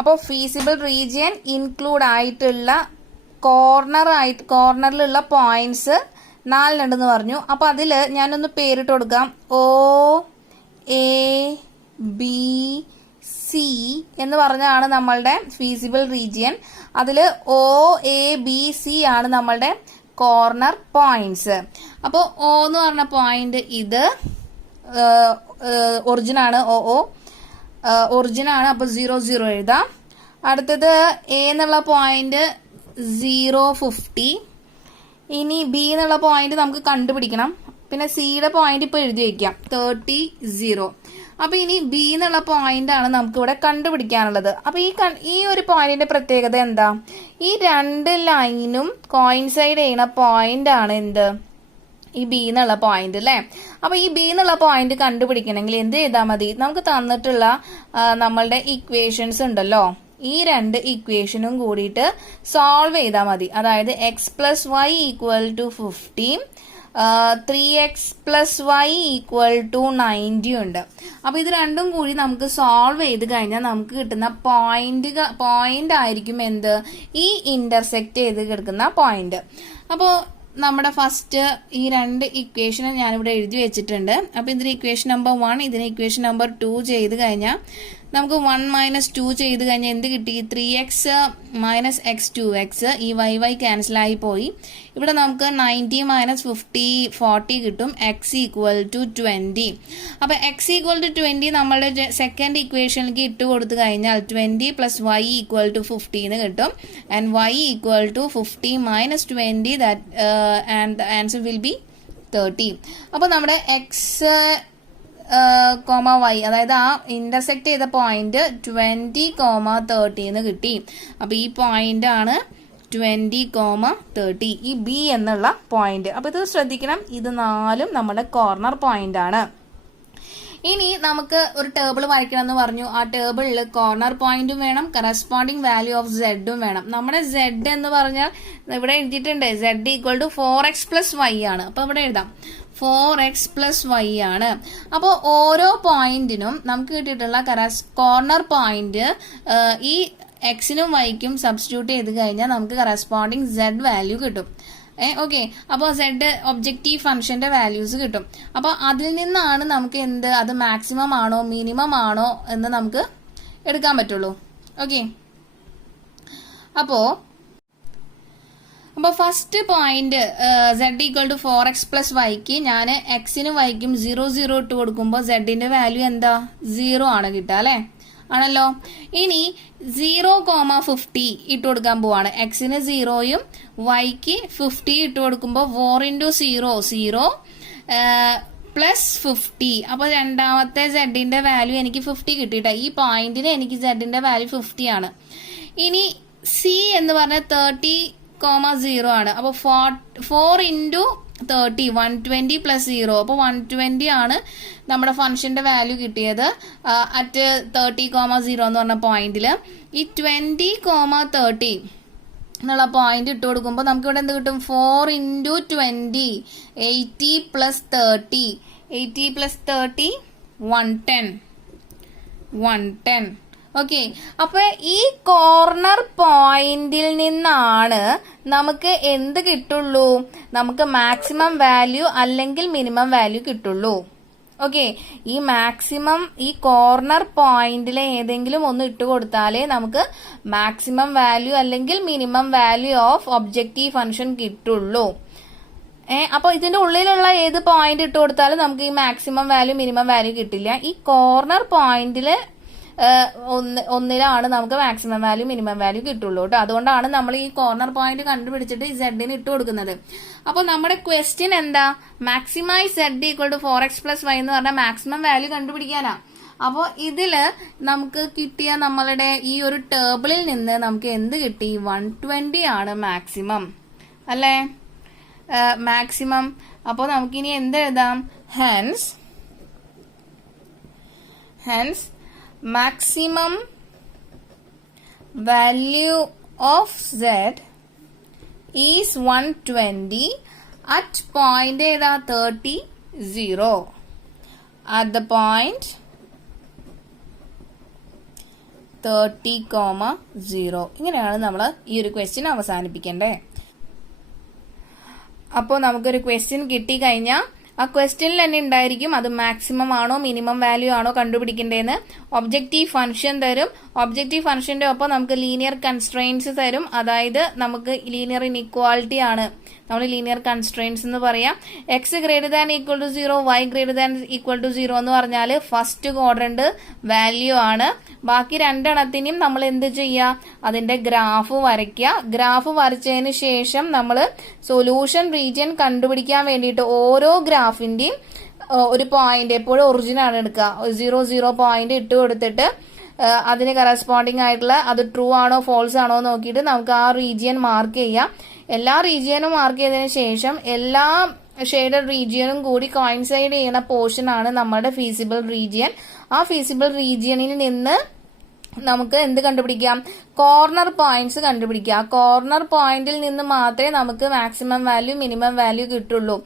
അപ്പോൾ ഫീസിബിൾ റീജിയൻ ഇൻക്ലൂഡ് ആയിട്ടുള്ള കോർണറിലുള്ള പോയിന്റ്സ് 4 ഉണ്ടെന്ന് പറഞ്ഞു. അപ്പോൾ അതിൽ ഞാനൊന്ന് പേരിട്ട് കൊടുക്കാം. OABC എന്ന് പറഞ്ഞാണ് നമ്മളുടെ ഫീസിബിൾ റീജിയൻ. അതിൽ OABC ആണ് നമ്മളുടെ കോർണർ പോയിന്റ്സ്. അപ്പോൾ O എന്ന് പറഞ്ഞ പോയിന്റ് ഇത് ഒറിജിനാണ്. ഒറിജിനാണ്. അപ്പോൾ 0 0 എഴുതാം. അടുത്തത് A എന്നുള്ള പോയിന്റ് 0 50. ഇനി B എന്നുള്ള പോയിന്റ് നമുക്ക് കണ്ടുപിടിക്കണം. പിന്നെ സിയുടെ പോയിന്റ് ഇപ്പോൾ എഴുതി വയ്ക്കാം 30 0. അപ്പോൾ ഇനി B എന്നുള്ള പോയിന്റ് ആണ് നമുക്ക് ഇവിടെ കണ്ടുപിടിക്കാനുള്ളത്. അപ്പോൾ ഈ ഒരു പോയിന്റിന്റെ പ്രത്യേകത എന്താ? ഈ 2 ലൈനും കോയിൻസൈഡ് ചെയ്യുന്ന പോയിന്റ് ആണ് എന്ത്? ഈ B എന്നുള്ള പോയിന്റ് അല്ലേ. അപ്പോൾ ഈ B എന്നുള്ള പോയിന്റ് കണ്ടുപിടിക്കണമെങ്കിൽ എന്ത് ചെയ്താൽ മതി? നമുക്ക് തന്നിട്ടുള്ള നമ്മളുടെ ഇക്വേഷൻസ് ഉണ്ടല്ലോ, ഈ 2 ഇക്വേഷനും കൂടിയിട്ട് സോൾവ് ചെയ്താൽ മതി. അതായത് x + y = 50, 3x + y = 90 ഉണ്ട്. അപ്പൊ ഇത് രണ്ടും കൂടി നമുക്ക് സോൾവ് ചെയ്ത് കഴിഞ്ഞാൽ നമുക്ക് കിട്ടുന്ന പോയിന്റ് ആയിരിക്കും എന്ത്? ഈ ഇന്റർസെക്ട് ചെയ്ത് കിടക്കുന്ന പോയിന്റ്. അപ്പോൾ നമ്മുടെ ഫസ്റ്റ് ഈ 2 ഇക്വേഷൻ ഞാനിവിടെ എഴുതി വെച്ചിട്ടുണ്ട്. അപ്പോൾ ഇതിന് ഇക്വേഷൻ നമ്പർ 1, ഇതിന് ഇക്വേഷൻ നമ്പർ 2 ചെയ്ത് കഴിഞ്ഞാൽ നമുക്ക് 1 - 2 ചെയ്ത് കഴിഞ്ഞാൽ എന്ത് കിട്ടി? 3x - x 2x. ഈ y ക്യാൻസൽ ആയി പോയി. ഇവിടെ നമുക്ക് 90 - 50 40 കിട്ടും. x = 20. അപ്പോൾ x = 20 നമ്മളുടെ സെക്കൻഡ് ഇക്വേഷനിലേക്ക് ഇട്ട് കൊടുത്തു കഴിഞ്ഞാൽ 20 + y = 50 എന്ന് കിട്ടും. And y = 50 - 20 and the answer will be 30. അപ്പോൾ നമ്മുടെ x, y അതായത് ആ ഇന്റർസെക്ട് ചെയ്ത പോയിന്റ് 20, 30 എന്ന് കിട്ടി. അപ്പൊ ഈ പോയിന്റ് ആണ് 20, 30, ഈ B എന്നുള്ള പോയിന്റ്. അപ്പൊ ഇത് ശ്രദ്ധിക്കണം, ഇത് 4ഉം നമ്മുടെ കോർണർ പോയിന്റ് ആണ്. ഇനി നമുക്ക് ഒരു ടേബിൾ വരയ്ക്കണം എന്ന് പറഞ്ഞു. ആ ടേബിളിൽ കോർണർ പോയിന്റും വേണം, കറസ്പോണ്ടിങ് വാല്യൂ ഓഫ് Z വേണം. നമ്മുടെ Z എന്ന് പറഞ്ഞാൽ ഇവിടെ എഴുതിയിട്ടുണ്ട്, Z = 4x + y ആണ്. അപ്പൊ ഇവിടെ എഴുതാം 4x + y ആണ്. അപ്പോൾ ഓരോ പോയിന്റിനും നമുക്ക് കിട്ടിയിട്ടുള്ള കോർണർ പോയിന്റ് ഈ എക്സിനും വൈക്കും സബ്സ്റ്റിറ്റ്യൂട്ട് ചെയ്ത് കഴിഞ്ഞാൽ നമുക്ക് കറസ്പോണ്ടിങ് Z വാല്യൂ കിട്ടും. ഓക്കെ. അപ്പോൾ Z ഒബ്ജക്റ്റീവ് ഫംഗ്ഷന്റെ വാല്യൂസ് കിട്ടും. അപ്പോൾ അതിൽ നിന്നാണ് നമുക്ക് എന്ത്, അത് മാക്സിമം ആണോ മിനിമം ആണോ എന്ന് നമുക്ക് എടുക്കാൻ പറ്റുള്ളൂ. ഓക്കെ. അപ്പോൾ ഫസ്റ്റ് പോയിന്റ് Z = 4x + yക്ക് ഞാൻ എക്സിനും വൈക്കും 0 0 ഇട്ട് കൊടുക്കുമ്പോൾ Z-ന്റെ വാല്യൂ എന്താ? 0 ആണ് കിട്ടുക അല്ലെ? ആണല്ലോ. ഇനി 0, 50 ഇട്ട് കൊടുക്കാൻ പോവാണ്. എക്സിന് 0യും വൈക്ക് 50 ഇട്ട് കൊടുക്കുമ്പോൾ 4 × 0 0 + 50. അപ്പോൾ രണ്ടാമത്തെ Z-ന്റെ വാല്യൂ എനിക്ക് 50 കിട്ടിയിട്ടാ. ഈ പോയിന്റിന് എനിക്ക് Z-ന്റെ വാല്യൂ 50 ആണ്. ഇനി C എന്ന് പറഞ്ഞാൽ 30, 0 ആണ്. അപ്പോൾ 4 × 30 120 + 0. അപ്പോൾ 120 ആണ് നമ്മുടെ ഫംഗ്ഷന്റെ വാല്യൂ കിട്ടിയത് അറ്റ് 30, 0 എന്ന് പറഞ്ഞ പോയിന്റിൽ. ഈ 20, 30 എന്നുള്ള പോയിന്റ് ഇട്ട് കൊടുക്കുമ്പോൾ നമുക്ക് ഇവിടെ എന്ത് കിട്ടും? 4 × 20 80 + 30 80 + 30 110. ഓക്കെ. അപ്പൊ ഈ കോർണർ പോയിന്റിൽ നിന്നാണ് നമുക്ക് എന്ത് കിട്ടുള്ളൂ? നമുക്ക് മാക്സിമം വാല്യൂ അല്ലെങ്കിൽ മിനിമം വാല്യൂ കിട്ടുള്ളൂ. ഓക്കെ. ഈ മാക്സിമം ഈ കോർണർ പോയിന്റിലെ ഏതെങ്കിലും ഒന്ന് ഇട്ട് കൊടുത്താലേ നമുക്ക് മാക്സിമം വാല്യൂ അല്ലെങ്കിൽ minimum value of objective function കിട്ടുള്ളൂ. അപ്പൊ ഇതിന്റെ ഉള്ളിലുള്ള ഏത് പോയിന്റ് ഇട്ട് കൊടുത്താലും നമുക്ക് ഈ മാക്സിമം വാല്യൂ മിനിമം വാല്യൂ കിട്ടില്ല. ഈ കോർണർ പോയിന്റില് ഒന്നിലാണ് നമുക്ക് മാക്സിമം വാല്യൂ മിനിമം വാല്യൂ കിട്ടുള്ളൂ കേട്ടോ. അതുകൊണ്ടാണ് നമ്മൾ ഈ കോർണർ പോയിന്റ് കണ്ടുപിടിച്ചിട്ട് ഈ Z-ന് ഇട്ട് കൊടുക്കുന്നത്. അപ്പൊ നമ്മുടെ ക്വസ്റ്റ്യൻ എന്താ? മാക്സിമൈസ് Z = 4x + y എന്ന് പറഞ്ഞാൽ മാക്സിമം വാല്യൂ കണ്ടുപിടിക്കാനാ. അപ്പോൾ ഇതില് നമുക്ക് കിട്ടിയ നമ്മളുടെ ഈ ഒരു ടേബിളിൽ നിന്ന് നമുക്ക് എന്ത് കിട്ടി? 120 ആണ് മാക്സിമം അല്ലേ? മാക്സിമം. അപ്പോൾ നമുക്കിനി എന്ത് എഴുതാം? Hence maximum value of Z is 120 at point ഏതാ? 30 0. at the point 30,0. ഇങ്ങനെയാണ് നമ്മൾ ഈ ഒരു ക്വസ്റ്റ്യൻ അവസാനിപ്പിക്കേണ്ടത്. അപ്പോൾ നമുക്കൊരു ക്വസ്റ്റ്യൻ കിട്ടിക്കഴിഞ്ഞാൽ ആ ക്വസ്റ്റ്യനിൽ തന്നെ ഉണ്ടായിരിക്കും അത് മാക്സിമം ആണോ മിനിമം വാല്യൂ ആണോ കണ്ടുപിടിക്കേണ്ടതെന്ന്. ഒബ്ജക്റ്റീവ് ഫംഗ്ഷൻ തരും. ഒബ്ജക്റ്റീവ് ഫംഗ്ഷന്റെ ഒപ്പം നമുക്ക് ലീനിയർ കൺസ്ട്രെയിൻസ് തരും. അതായത് നമുക്ക് ലീനിയർ ഇൻഇക്വാളിറ്റി ആണ് നമ്മൾ ലീനിയർ കൺസ്ട്രെയിൻസ് എന്ന് പറയാം. X greater than equal to 0, Y greater than equal to 0 എന്ന് പറഞ്ഞാൽ ഫസ്റ്റ് ക്വാഡ്രന്റ് വാല്യൂ ആണ്. ബാക്കി രണ്ടെണ്ണത്തിനും നമ്മൾ എന്ത് ചെയ്യുക, അതിന്റെ ഗ്രാഫ് വരയ്ക്കുക. ഗ്രാഫ് വരച്ചതിന് ശേഷം നമ്മൾ സൊല്യൂഷൻ റീജിയൻ കണ്ടുപിടിക്കാൻ വേണ്ടിയിട്ട് ഓരോ ഗ്രാഫിന്റെയും ഒരു പോയിന്റ് എപ്പോഴും ഒറിജിൻ ആണ് എടുക്കുക. 0 പോയിന്റ് ഇട്ട് കൊടുത്തിട്ട് അതിന് കറസ്പോണ്ടിങ് ആയിട്ടുള്ള അത് ട്രൂ ആണോ ഫോൾസ് ആണോ നോക്കിയിട്ട് നമുക്ക് ആ റീജിയൻ മാർക്ക് ചെയ്യാം. എല്ലാ റീജിയനും മാർക്ക് ചെയ്തതിനു ശേഷം എല്ലാ ഷെയ്ഡഡ് റീജിയനും കൂടി കോയിൻസൈഡ് ചെയ്യുന്ന പോർഷൻ ആണ് നമ്മുടെ ഫീസിബിൾ റീജിയൻ. ആ ഫീസിബിൾ റീജിയനിൽ നിന്ന് നമുക്ക് എന്ത് കണ്ടുപിടിക്കാം, കോർണർ പോയിന്റ്സ് കണ്ടുപിടിക്കാം. കോർണർ പോയിന്റിൽ നിന്ന് മാത്രമേ നമുക്ക് മാക്സിമം വാല്യൂ മിനിമം വാല്യൂ കിട്ടുള്ളൂ.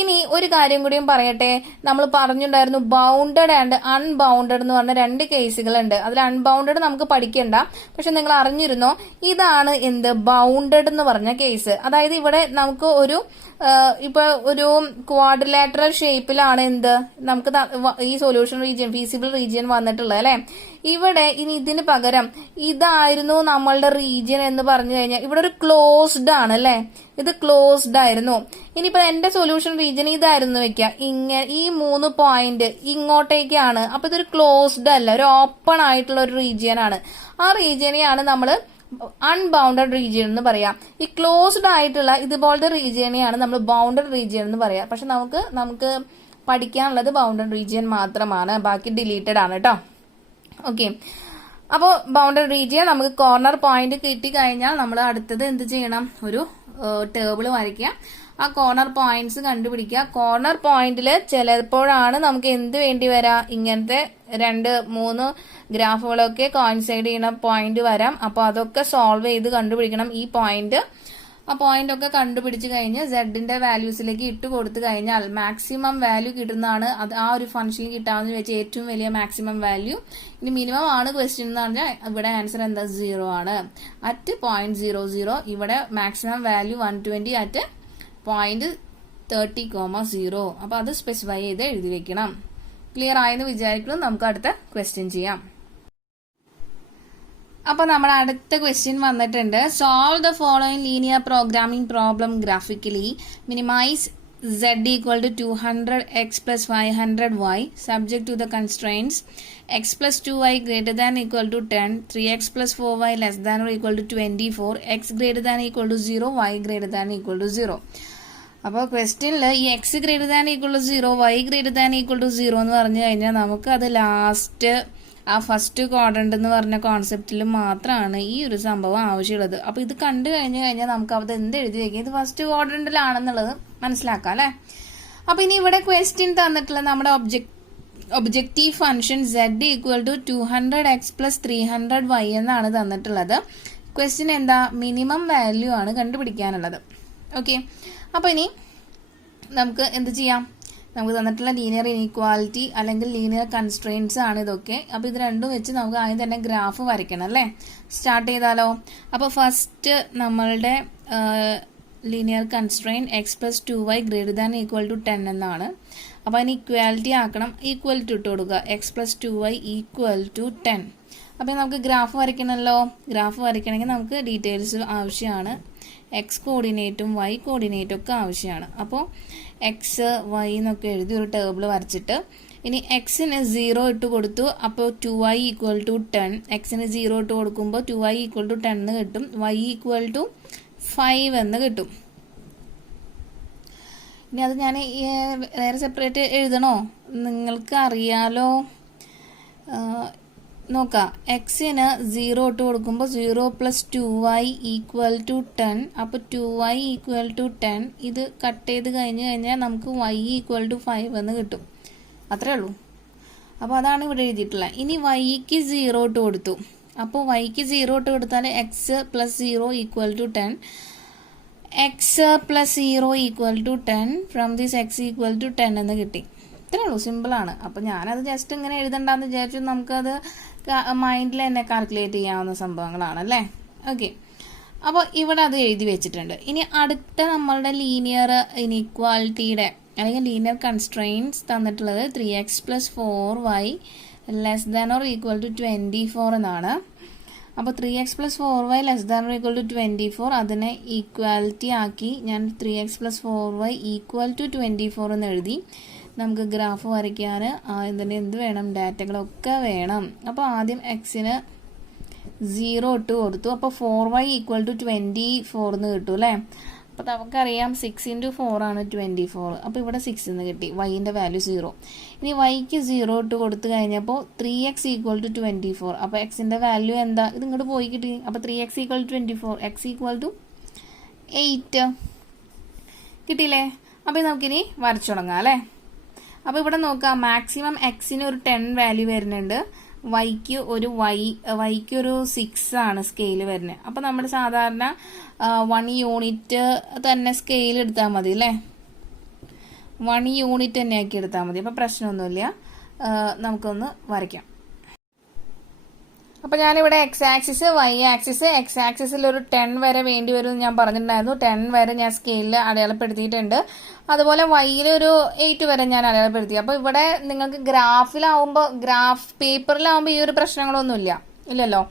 ഇനി ഒരു കാര്യം കൂടിയും പറയട്ടെ, നമ്മൾ പറഞ്ഞിട്ടുണ്ടായിരുന്നു ബൗണ്ടഡ് ആൻഡ് അൺബൗണ്ടഡ് എന്ന് പറഞ്ഞ രണ്ട് കേസുകളുണ്ട്. അതിൽ അൺബൗണ്ടഡ് നമുക്ക് പഠിക്കണ്ട, പക്ഷെ നിങ്ങൾ അറിഞ്ഞിരുന്നോ ഇതാണ് എന്ത് ബൗണ്ടഡ് എന്ന് പറഞ്ഞ കേസ്. അതായത് ഇവിടെ നമുക്ക് ഒരു ഇപ്പൊ ഒരു ക്വാഡ്രിലാറ്ററൽ ഷേപ്പിലാണ് എന്ത് നമുക്ക് ഈ സൊല്യൂഷൻ റീജിയൻ ഫീസിബിൾ റീജിയൻ വന്നിട്ടുള്ളത് അല്ലെ. ഇവിടെ ഇനി ഇതിന് പകരം ഇതായിരുന്നു നമ്മളുടെ റീജിയൻ എന്ന് പറഞ്ഞു കഴിഞ്ഞാൽ ഇവിടെ ഒരു ക്ലോസ്ഡ് ആണ് അല്ലെ, ഇത് ക്ലോസ്ഡ് ആയിരുന്നു. ഇനിയിപ്പോ എന്റെ സൊല്യൂഷൻ റീജിയൻ ഇതായിരുന്നു വെക്കുക, ഇങ്ങനെ ഈ 3 പോയിന്റ് ഇങ്ങോട്ടേക്കാണ്. അപ്പൊ ഇതൊരു ക്ലോസ്ഡ് അല്ല, ഒരു ഓപ്പൺ ആയിട്ടുള്ള ഒരു റീജിയൻ ആണ്. ആ റീജിയനെയാണ് നമ്മൾ അൺബൗണ്ടഡ് റീജിയൻ എന്ന് പറയാം. ഈ ക്ലോസ്ഡ് ആയിട്ടുള്ള ഇതുപോലത്തെ റീജിയനെയാണ് നമ്മൾ ബൗണ്ടഡ് റീജിയൻ എന്ന് പറയാം. പക്ഷെ നമുക്ക് പഠിക്കാനുള്ളത് ബൗണ്ടഡ് റീജിയൻ മാത്രമാണ്, ബാക്കി ഡിലീറ്റഡ് ആണ് കേട്ടോ. ഓക്കെ, അപ്പോൾ ബൗണ്ടഡ് റീജിയൻ നമുക്ക് കോർണർ പോയിന്റ് കിട്ടിക്കഴിഞ്ഞാൽ നമ്മൾ അടുത്തത് എന്ത് ചെയ്യണം, ഒരു ടേബിൾ വരയ്ക്കുക. ആ കോർണർ പോയിന്റ്സ് കണ്ടുപിടിക്കുക. കോർണർ പോയിന്റിൽ ചിലപ്പോഴാണ് നമുക്ക് എന്ത് വേണ്ടി വരാം, ഇങ്ങനത്തെ 2-3 ഗ്രാഫുകളൊക്കെ കോയിൻസൈഡ് ചെയ്യുന്ന പോയിന്റ് വരാം. അപ്പൊ അതൊക്കെ സോൾവ് ചെയ്ത് കണ്ടുപിടിക്കണം ഈ പോയിന്റ്. ആ പോയിന്റ് ഒക്കെ കണ്ടുപിടിച്ച് കഴിഞ്ഞ് സെഡിന്റെ വാല്യൂസിലേക്ക് ഇട്ട് കൊടുത്തു കഴിഞ്ഞാൽ മാക്സിമം വാല്യൂ കിട്ടുന്നതാണ് അത് ആ ഒരു ഫംഗ്ഷനിൽ കിട്ടാമെന്ന് വെച്ച് ഏറ്റവും വലിയ മാക്സിമം വാല്യൂ. ഇനി മിനിമം ആണ് ക്വസ്റ്റ്യൻ എന്ന് പറഞ്ഞാൽ ഇവിടെ ആൻസർ എന്താ 0 ആണ്. അറ്റ് 0.00 ഇവിടെ മാക്സിമം വാല്യൂ 120 അറ്റ് 0.30,0. അപ്പൊ അത് സ്പെസിഫൈ ചെയ്ത് എഴുതി വെക്കണം. ക്ലിയർ ആയെന്ന് വിചാരിക്കുന്നു. നമുക്ക് അടുത്ത ക്വസ്റ്റ്യൻ ചെയ്യാം. അപ്പൊ നമ്മുടെ അടുത്ത ക്വസ്റ്റ്യൻ വന്നിട്ടുണ്ട്. Solve the following linear programming problem graphically. Minimise z equal to 200x plus 500y subject to the constraints x plus 2y greater than equal to 10, 3x plus 4y less than or equal to 24, x greater than equal to 0, y greater than equal to 0. അപ്പോൾ ക്വസ്റ്റ്യനിൽ ഈ X greater than equal to 0, Y greater than equal to 0 എന്ന് പറഞ്ഞു കഴിഞ്ഞാൽ നമുക്ക് അത് last ആ first quadrant എന്ന് പറഞ്ഞ കോൺസെപ്റ്റിൽ മാത്രമാണ് ഈ ഒരു സംഭവം ആവശ്യമുള്ളത്. അപ്പൊ ഇത് കണ്ടു കഴിഞ്ഞാൽ നമുക്ക് അത് എന്ത് എഴുതി വെക്കാം, ഇത് ഫസ്റ്റ് ക്വാഡ്രന്റിലാണെന്നുള്ളത് മനസ്സിലാക്കാം അല്ലെ. അപ്പൊ ഇനി ഇവിടെ ക്വസ്റ്റ്യൻ തന്നിട്ടുള്ള നമ്മുടെ objective function z equal to 200x plus 300y എന്നാണ് തന്നിട്ടുള്ളത്. ക്വസ്റ്റ്യൻ എന്താ, മിനിമം വാല്യൂ ആണ് കണ്ടുപിടിക്കാനുള്ളത്. ഓക്കെ, അപ്പൊ ഇനി നമുക്ക് എന്ത് ചെയ്യാം, നമുക്ക് തന്നിട്ടുള്ള ലീനിയർ ഇനീക്വാലിറ്റി അല്ലെങ്കിൽ ലീനിയർ കൺസ്ട്രെയിൻസ് ആണ് ഇതൊക്കെ. അപ്പൊ ഇത് രണ്ടും വെച്ച് നമുക്ക് ആദ്യം തന്നെ ഗ്രാഫ് വരയ്ക്കണം അല്ലേ. സ്റ്റാർട്ട് ചെയ്താലോ. അപ്പൊ ഫസ്റ്റ് നമ്മളുടെ linear constraint X plus 2y greater than equal to 10 എന്നാണ്. അപ്പൊ അതിന് ഇക്വാലിറ്റി ആക്കണം, ഈക്വൽ ടു ഇട്ട് കൊടുക്കുക. X plus 2y equal to 10. അപ്പൊ നമുക്ക് ഗ്രാഫ് വരയ്ക്കണമല്ലോ. ഗ്രാഫ് വരയ്ക്കണമെങ്കിൽ നമുക്ക് ഡീറ്റെയിൽസ് ആവശ്യമാണ്. എക്സ് കോർഡിനേറ്റും വൈ കോർഡിനേറ്റും ഒക്കെ ആവശ്യമാണ്. അപ്പോൾ എക്സ് വൈ എന്നൊക്കെ എഴുതി ഒരു ടേബിൾ വരച്ചിട്ട് ഇനി എക്സിന് 0 ഇട്ട് കൊടുത്തു. അപ്പോൾ 2y ഈക്വൽ ടു 10. എക്സിന് 0 ഇട്ട് കൊടുക്കുമ്പോൾ 2y ഈക്വൽ ടു 10 എന്ന് കിട്ടും. y ഈക്വൽ ടു 5 എന്ന് കിട്ടും. ഇനി അത് ഞാൻ വേറെ സെപ്പറേറ്റ് എഴുതണോ, നിങ്ങൾക്ക് അറിയാലോ. നോക്കാം, എക്സിന് 0 ഇട്ട് കൊടുക്കുമ്പോൾ 0 പ്ലസ് 2y ഈക്വൽ ടു 10. അപ്പോൾ 2y ഈക്വൽ ടു 10 ഇത് കട്ട് ചെയ്ത് കഴിഞ്ഞാൽ നമുക്ക് y ഈക്വൽ ടു 5 എന്ന് കിട്ടും. അത്രേ ഉള്ളൂ. അപ്പോൾ അതാണ് ഇവിടെ എഴുതിയിട്ടുള്ളത്. ഇനി yക്ക് 0 ഇട്ട് കൊടുത്തു. അപ്പോൾ yക്ക് 0 ഇട്ട് കൊടുത്താൽ x plus 0 equal to 10. X plus 0 equal to 10 from this x equal to 10 എന്ന് കിട്ടി. ഇത്രേ ഉള്ളൂ, സിമ്പിളാണ്. അപ്പോൾ ഞാനത് ജസ്റ്റ് ഇങ്ങനെ എഴുതണ്ടെന്ന് വിചാരിച്ചു. നമുക്കത് മൈൻഡിൽ തന്നെ കാൽക്കുലേറ്റ് ചെയ്യാവുന്ന സംഭവങ്ങളാണ് അല്ലേ. ഓക്കെ, അപ്പോൾ ഇവിടെ അത് എഴുതി വെച്ചിട്ടുണ്ട്. ഇനി അടുത്ത നമ്മളുടെ ലീനിയർ ഇനീക്വാലിറ്റിയുടെ അല്ലെങ്കിൽ ലീനിയർ കൺസ്ട്രെയിൻസ് തന്നിട്ടുള്ളത് 3x + 4y less than or equal to 24 എന്നാണ്. അപ്പോൾ 3x + 4y less than or equal to 24 അതിനെ ഈക്വാലിറ്റി ആക്കി ഞാൻ 3x + 4y ഈക്വൽ ടു 24 എന്ന് എഴുതി. നമുക്ക് ഗ്രാഫ് വരയ്ക്കാൻ ഇതിൻ്റെ എന്ത് വേണം, ഡാറ്റകളൊക്കെ വേണം. അപ്പോൾ ആദ്യം എക്സിന് 0 ഇട്ട് കൊടുത്തു. അപ്പോൾ 4y ഈക്വൽ ടു 24 എന്ന് കിട്ടും അല്ലേ. അപ്പോൾ നമുക്കറിയാം 6 × 4 ആണ് 24. അപ്പോൾ ഇവിടെ 6 എന്ന് കിട്ടി, വൈൻ്റെ വാല്യൂ 0. ഇനി വൈക്ക് 0 ഇട്ട് കൊടുത്തു കഴിഞ്ഞപ്പോൾ 3x ഈക്വൽ ടു 24. അപ്പോൾ എക്സിൻ്റെ വാല്യൂ എന്താ, ഇത് ഇങ്ങോട്ട് പോയി കിട്ടി. അപ്പോൾ 3x equal to 24, x equal to 8 കിട്ടിയില്ലേ. അപ്പോൾ നമുക്കിനി വരച്ചു തുടങ്ങാം അല്ലേ. അപ്പോൾ ഇവിടെ നോക്കാം, മാക്സിമം എക്സിന് ഒരു 10 വാല്യൂ വരുന്നുണ്ട്, വൈക്ക് ഒരു 6 ആണ് സ്കെയിൽ വരുന്നത്. അപ്പോൾ നമ്മുടെ സാധാരണ 1 യൂണിറ്റ് തന്നെ സ്കെയിൽ എടുത്താൽ മതി അല്ലേ. 1 യൂണിറ്റ് തന്നെ ആക്കി എടുത്താൽ മതി. അപ്പോൾ പ്രശ്നമൊന്നുമില്ല. നമുക്കൊന്ന് വരയ്ക്കാം. അപ്പോൾ ഞാനിവിടെ x axis, y axis, x ആക്സിസിൽ ഒരു 10 വരെ വേണ്ടി വരും ഞാൻ പറഞ്ഞിട്ടുണ്ടായിരുന്നു. 10 വരെ ഞാൻ സ്കെയിലിൽ അടയാളപ്പെടുത്തിയിട്ടുണ്ട്. അതുപോലെ വൈയിൽ ഒരു 8 വരെ ഞാൻ അടയാളപ്പെടുത്തി. അപ്പോൾ ഇവിടെ നിങ്ങൾക്ക് ഗ്രാഫിലാവുമ്പോൾ, ഗ്രാഫ് പേപ്പറിലാവുമ്പോൾ ഈ ഒരു പ്രശ്നങ്ങളൊന്നുമില്ല ഇല്ലല്ലോ.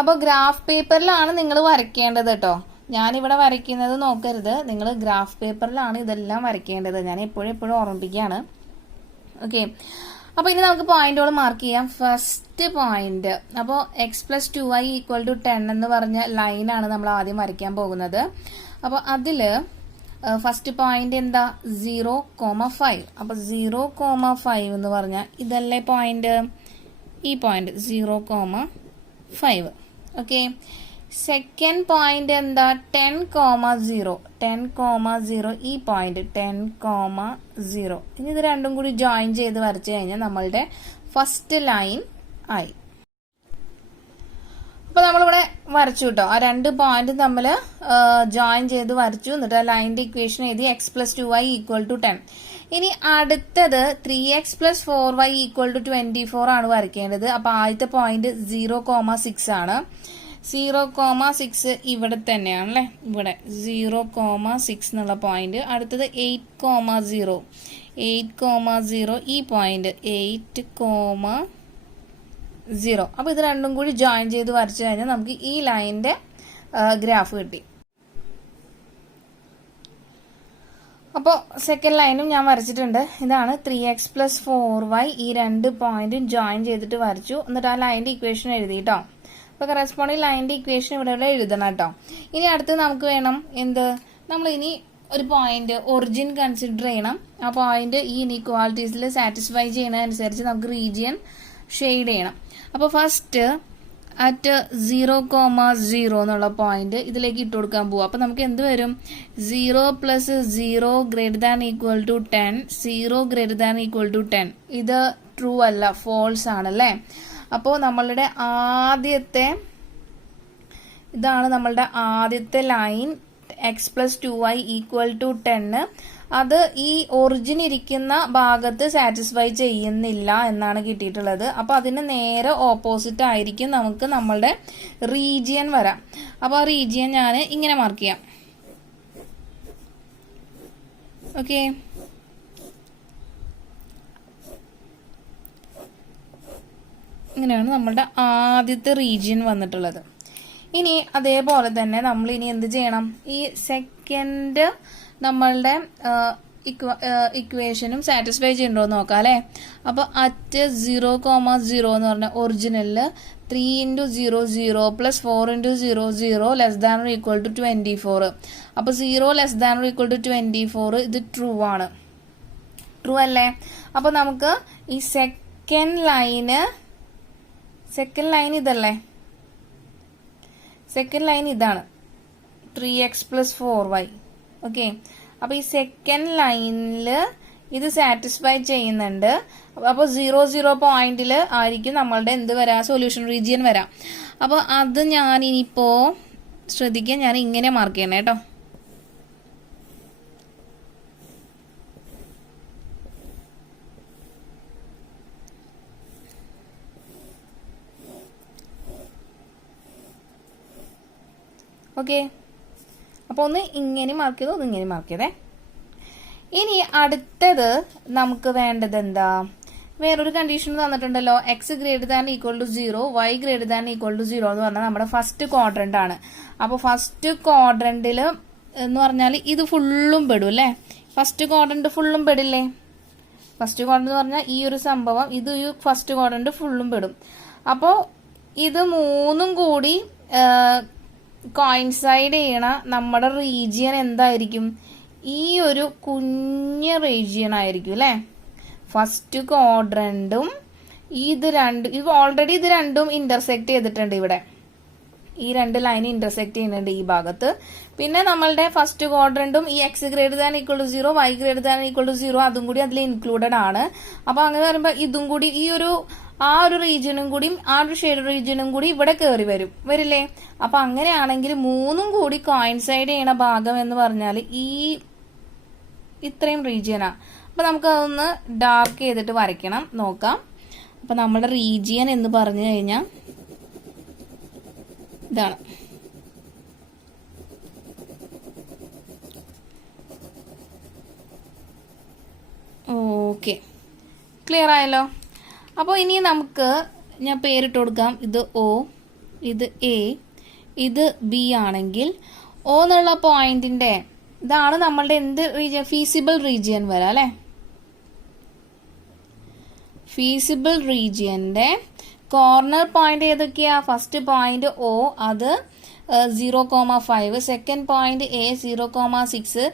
അപ്പോൾ ഗ്രാഫ് പേപ്പറിലാണ് നിങ്ങൾ വരയ്ക്കേണ്ടത് കേട്ടോ. ഞാനിവിടെ വരയ്ക്കുന്നത് നോക്കരുത്, നിങ്ങൾ ഗ്രാഫ് പേപ്പറിലാണ് ഇതെല്ലാം വരയ്ക്കേണ്ടത്. ഞാൻ എപ്പോഴും ഓർമ്മിപ്പിക്കുകയാണ്. ഓക്കെ, അപ്പോൾ ഇനി നമുക്ക് പോയിന്റുകൾ മാർക്ക് ചെയ്യാം. ഫസ്റ്റ് പോയിന്റ്, അപ്പോൾ x + 2y ഈക്വൽ ടു 10 എന്ന് പറഞ്ഞ ലൈനാണ് നമ്മൾ ആദ്യം വരയ്ക്കാൻ പോകുന്നത്. അപ്പോൾ അതിൽ ഫസ്റ്റ് പോയിന്റ് എന്താ, 0,5. അപ്പോൾ 0,5 എന്ന് പറഞ്ഞാൽ ഇതല്ലേ പോയിന്റ്, ഈ പോയിന്റ് 0,5. ഓക്കെ, സെക്കൻഡ് പോയിന്റ് എന്താ, 10,0 ഈ പോയിന്റ് 10,0. ഇനി ഇത് രണ്ടും കൂടി ജോയിൻ ചെയ്ത് വരച്ചു കഴിഞ്ഞാൽ നമ്മളുടെ ഫസ്റ്റ് ലൈൻ ആയി. അപ്പോൾ നമ്മളിവിടെ വരച്ചു കേട്ടോ, ആ 2 പോയിന്റ് തമ്മിൽ ജോയിൻ ചെയ്ത് വരച്ചു. എന്നിട്ട് ആ ലൈനിന്റെ ഇക്വേഷൻ എഴുതി x + 2y ഈക്വൽ ടു 10. ഇനി അടുത്തത് 3x + 4y ഈക്വൽ ടു 24 ആണ് വരയ്ക്കേണ്ടത്. അപ്പോൾ ആദ്യത്തെ പോയിന്റ് 0,6 ആണ്. 0,6 ഇവിടെ തന്നെയാണല്ലേ, ഇവിടെ 0,6 എന്നുള്ള പോയിന്റ്. അടുത്തത് 8,0 ഈ പോയിന്റ് 8,0. അപ്പോൾ ഇത് രണ്ടും കൂടി ജോയിൻ ചെയ്ത് വരച്ചു കഴിഞ്ഞാൽ നമുക്ക് ഈ ലൈനിന്റെ ഗ്രാഫ് കിട്ടി. അപ്പോൾ സെക്കൻഡ് ലൈനും ഞാൻ വരച്ചിട്ടുണ്ട്. ഇതാണ് 3x + 4y, ഈ 2 പോയിന്റും ജോയിൻ ചെയ്തിട്ട് വരച്ചു. എന്നിട്ട് ആ ലൈനിന്റെ ഇക്വേഷൻ എഴുതി കേട്ടോ. അപ്പോൾ കറസ്പോണ്ടിങ് ലൈനിന്റെ ഇക്വേഷൻ ഇവിടെ എഴുതണം കേട്ടോ. ഇനി അടുത്ത് നമുക്ക് വേണം എന്ത്, നമ്മൾ ഇനി ഒരു പോയിന്റ് ഒറിജിൻ കൺസിഡർ ചെയ്യണം. ആ പോയിന്റ് ഈ ഇനീക്വാളിറ്റീസിൽ സാറ്റിസ്ഫൈ ചെയ്യുന്നതനുസരിച്ച് നമുക്ക് റീജിയൻ ഷെയ്ഡ് ചെയ്യണം. അപ്പോൾ ഫസ്റ്റ് അറ്റ് 0,0 എന്നുള്ള പോയിന്റ് ഇതിലേക്ക് ഇട്ട് കൊടുക്കാൻ പോവുക. അപ്പോൾ നമുക്ക് എന്ത് വരും, 0 + 0 > 10, 0 > 10. ഇത് ട്രൂ അല്ല, ഫോൾസ് ആണല്ലേ. അപ്പോൾ നമ്മളുടെ ഇതാണ് നമ്മളുടെ ആദ്യത്തെ line, x + 2y equal to 10. അത് ഈ ഒറിജിൻ ഇരിക്കുന്ന ഭാഗത്ത് സാറ്റിസ്ഫൈ ചെയ്യുന്നില്ല എന്നാണ് കിട്ടിയിട്ടുള്ളത്. അപ്പോൾ അതിന് നേരെ ഓപ്പോസിറ്റ് ആയിരിക്കും നമുക്ക് നമ്മളുടെ റീജിയൻ വരാം. അപ്പോൾ ആ റീജിയൻ ഞാൻ ഇങ്ങനെ മാർക്ക് ചെയ്യാം. ഓക്കെ, ഇങ്ങനെയാണ് നമ്മളുടെ ആദ്യത്തെ റീജിയൻ വന്നിട്ടുള്ളത്. ഇനി അതേപോലെ തന്നെ നമ്മൾ ഇനി എന്ത് ചെയ്യണം, ഈ സെക്കൻഡ് നമ്മളുടെ ഇക്വേഷനും സാറ്റിസ്ഫൈ ചെയ്യണ്ടോ എന്ന് നോക്കാം അല്ലേ. അപ്പോൾ അറ്റ് 0,0 എന്ന് പറഞ്ഞ ഒറിജിനലിൽ 3 × 0 0 + 4 × 0 0 less than or equal to 24. അപ്പോൾ 0 less than or equal to 24 ഇത് ട്രൂ ആണ്. ട്രൂ അല്ലേ. അപ്പോൾ നമുക്ക് ഈ സെക്കൻഡ് ലൈൻ ഇതല്ലേ, സെക്കൻഡ് ലൈൻ ഇതാണ് 3x + 4y. ഓക്കെ, അപ്പോൾ ഈ സെക്കൻഡ് ലൈനിൽ ഇത് സാറ്റിസ്ഫൈ ചെയ്യുന്നുണ്ട്. അപ്പോൾ 0 0 പോയിന്റിൽ ആയിരിക്കും നമ്മളുടെ എന്ത് വരാം, സൊല്യൂഷൻ റീജിയൻ വരാം. അപ്പോൾ അത് ഞാൻ ഇനിയിപ്പോൾ ശ്രദ്ധിക്കാൻ ഞാൻ ഇങ്ങനെ മാർക്ക് ചെയ്യണേ കേട്ടോ. ഓക്കെ, അപ്പോൾ ഒന്ന് ഇങ്ങനെ മാർക്ക് ചെയ്തോ, ഒന്ന് ഇങ്ങനെ മാർക്ക് ചെയ്തേ. ഇനി അടുത്തത് നമുക്ക് വേണ്ടത് എന്താ, വേറൊരു കണ്ടീഷൻ തന്നിട്ടുണ്ടല്ലോ, x greater than equal to 0, Y greater than equal to 0 എന്ന് പറഞ്ഞാൽ നമ്മുടെ ഫസ്റ്റ് ക്വാഡ്രന്റ് ആണ്. അപ്പോൾ ഫസ്റ്റ് ക്വാഡ്രന്റിൽ എന്ന് പറഞ്ഞാൽ ഇത് ഫുള്ളും പെടും അല്ലേ, ഫസ്റ്റ് ക്വാഡ്രന്റ് ഫുള്ളും പെടില്ലേ. ഫസ്റ്റ് ക്വാഡ്രന്റ് എന്ന് പറഞ്ഞാൽ ഈ ഒരു സംഭവം, ഇത് ഈ ഫസ്റ്റ് ക്വാഡ്രന്റ് ഫുള്ളും പെടും. അപ്പോൾ ഇത് മൂന്നും കൂടി കോയിൻസൈഡ് ചെയ്യണ നമ്മുടെ റീജിയൻ എന്തായിരിക്കും, ഈ ഒരു കുഞ്ഞ റീജിയൻ ആയിരിക്കും അല്ലേ. ഫസ്റ്റ് ക്വാഡ്രന്റും ഇത് ഓൾറെഡി ഇത് രണ്ടും ഇന്റർസെക്ട് ചെയ്തിട്ടുണ്ട് ഇവിടെ, ഈ രണ്ട് ലൈൻ ഇന്റർസെക്ട് ചെയ്യുന്നുണ്ട് ഈ ഭാഗത്ത്. പിന്നെ നമ്മളുടെ ഫസ്റ്റ് ക്വാഡ്രന്റും ഈ X greater than equal to 0, Y greater than equal to 0 അതും കൂടി അതിൽ ഇൻക്ലൂഡഡ് ആണ്. അപ്പൊ അങ്ങനെ പറയുമ്പോൾ ഇതും കൂടി ഈ ഒരു ആ ഒരു റീജിയനും കൂടി ആ ഒരു ഷെയ്ഡ് റീജിയനും കൂടി ഇവിടെ കയറി വരില്ലേ. അപ്പൊ അങ്ങനെയാണെങ്കിൽ മൂന്നും കൂടി കോയിൻസൈഡ് ചെയ്യണ ഭാഗം എന്ന് പറഞ്ഞാൽ ഈ ഇത്രയും റീജിയനാ. അപ്പൊ നമുക്ക് അതൊന്ന് ഡാർക്ക് ചെയ്തിട്ട് വരയ്ക്കണം, നോക്കാം. അപ്പൊ നമ്മുടെ റീജിയൻ എന്ന് പറഞ്ഞു കഴിഞ്ഞാൽ ഇതാണ്. ഓക്കെ, ക്ലിയർ ആയല്ലോ. അപ്പോൾ ഇനി നമുക്ക് ഞാൻ പേരിട്ട് കൊടുക്കാം. ഇത് ഒ, ഇത് എ, ഇത് ബി ആണെങ്കിൽ ഒ എന്നുള്ള പോയിന്റിന്റെ ഇതാണ് നമ്മളുടെ എന്ത് റീജിയൻ, ഫീസിബിൾ റീജിയൻ വരാം അല്ലെ. ഫീസിബിൾ റീജിയന്റെ കോർണർ പോയിന്റ് ഏതൊക്കെയാ, ഫസ്റ്റ് പോയിന്റ് ഒ അത് 0,5, സെക്കൻഡ് പോയിന്റ് എ 0,6,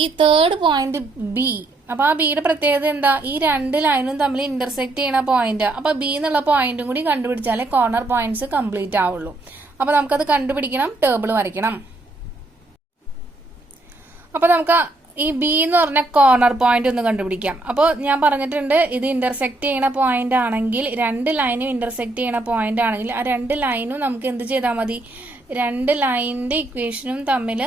ഈ തേർഡ് പോയിന്റ് ബി. അപ്പൊ ആ ബിയുടെ പ്രത്യേകത എന്താ, ഈ രണ്ട് ലൈനും തമ്മിൽ ഇന്റർസെക്ട് ചെയ്യുന്ന പോയിന്റ്. അപ്പൊ ബി എന്നുള്ള പോയിന്റും കൂടി കണ്ടുപിടിച്ചാലേ കോർണർ പോയിന്റ്സ് കംപ്ലീറ്റ് ആവുള്ളൂ. അപ്പൊ നമുക്കത് കണ്ടുപിടിക്കണം, ടേബിൾ വരയ്ക്കണം. അപ്പൊ നമുക്ക് ഈ ബി എന്ന് പറഞ്ഞ കോർണർ പോയിന്റ് ഒന്ന് കണ്ടുപിടിക്കാം. അപ്പോൾ ഞാൻ പറഞ്ഞിട്ടുണ്ട്, ഇത് ഇന്റർസെക്ട് ചെയ്യണ പോയിന്റ് ആണെങ്കിൽ, രണ്ട് ലൈനും ഇന്റർസെക്ട് ചെയ്യണ പോയിന്റ് ആണെങ്കിൽ ആ രണ്ട് ലൈനും നമുക്ക് എന്ത് ചെയ്താൽ മതി, രണ്ട് ലൈനിന്റെ ഇക്വേഷനും തമ്മിൽ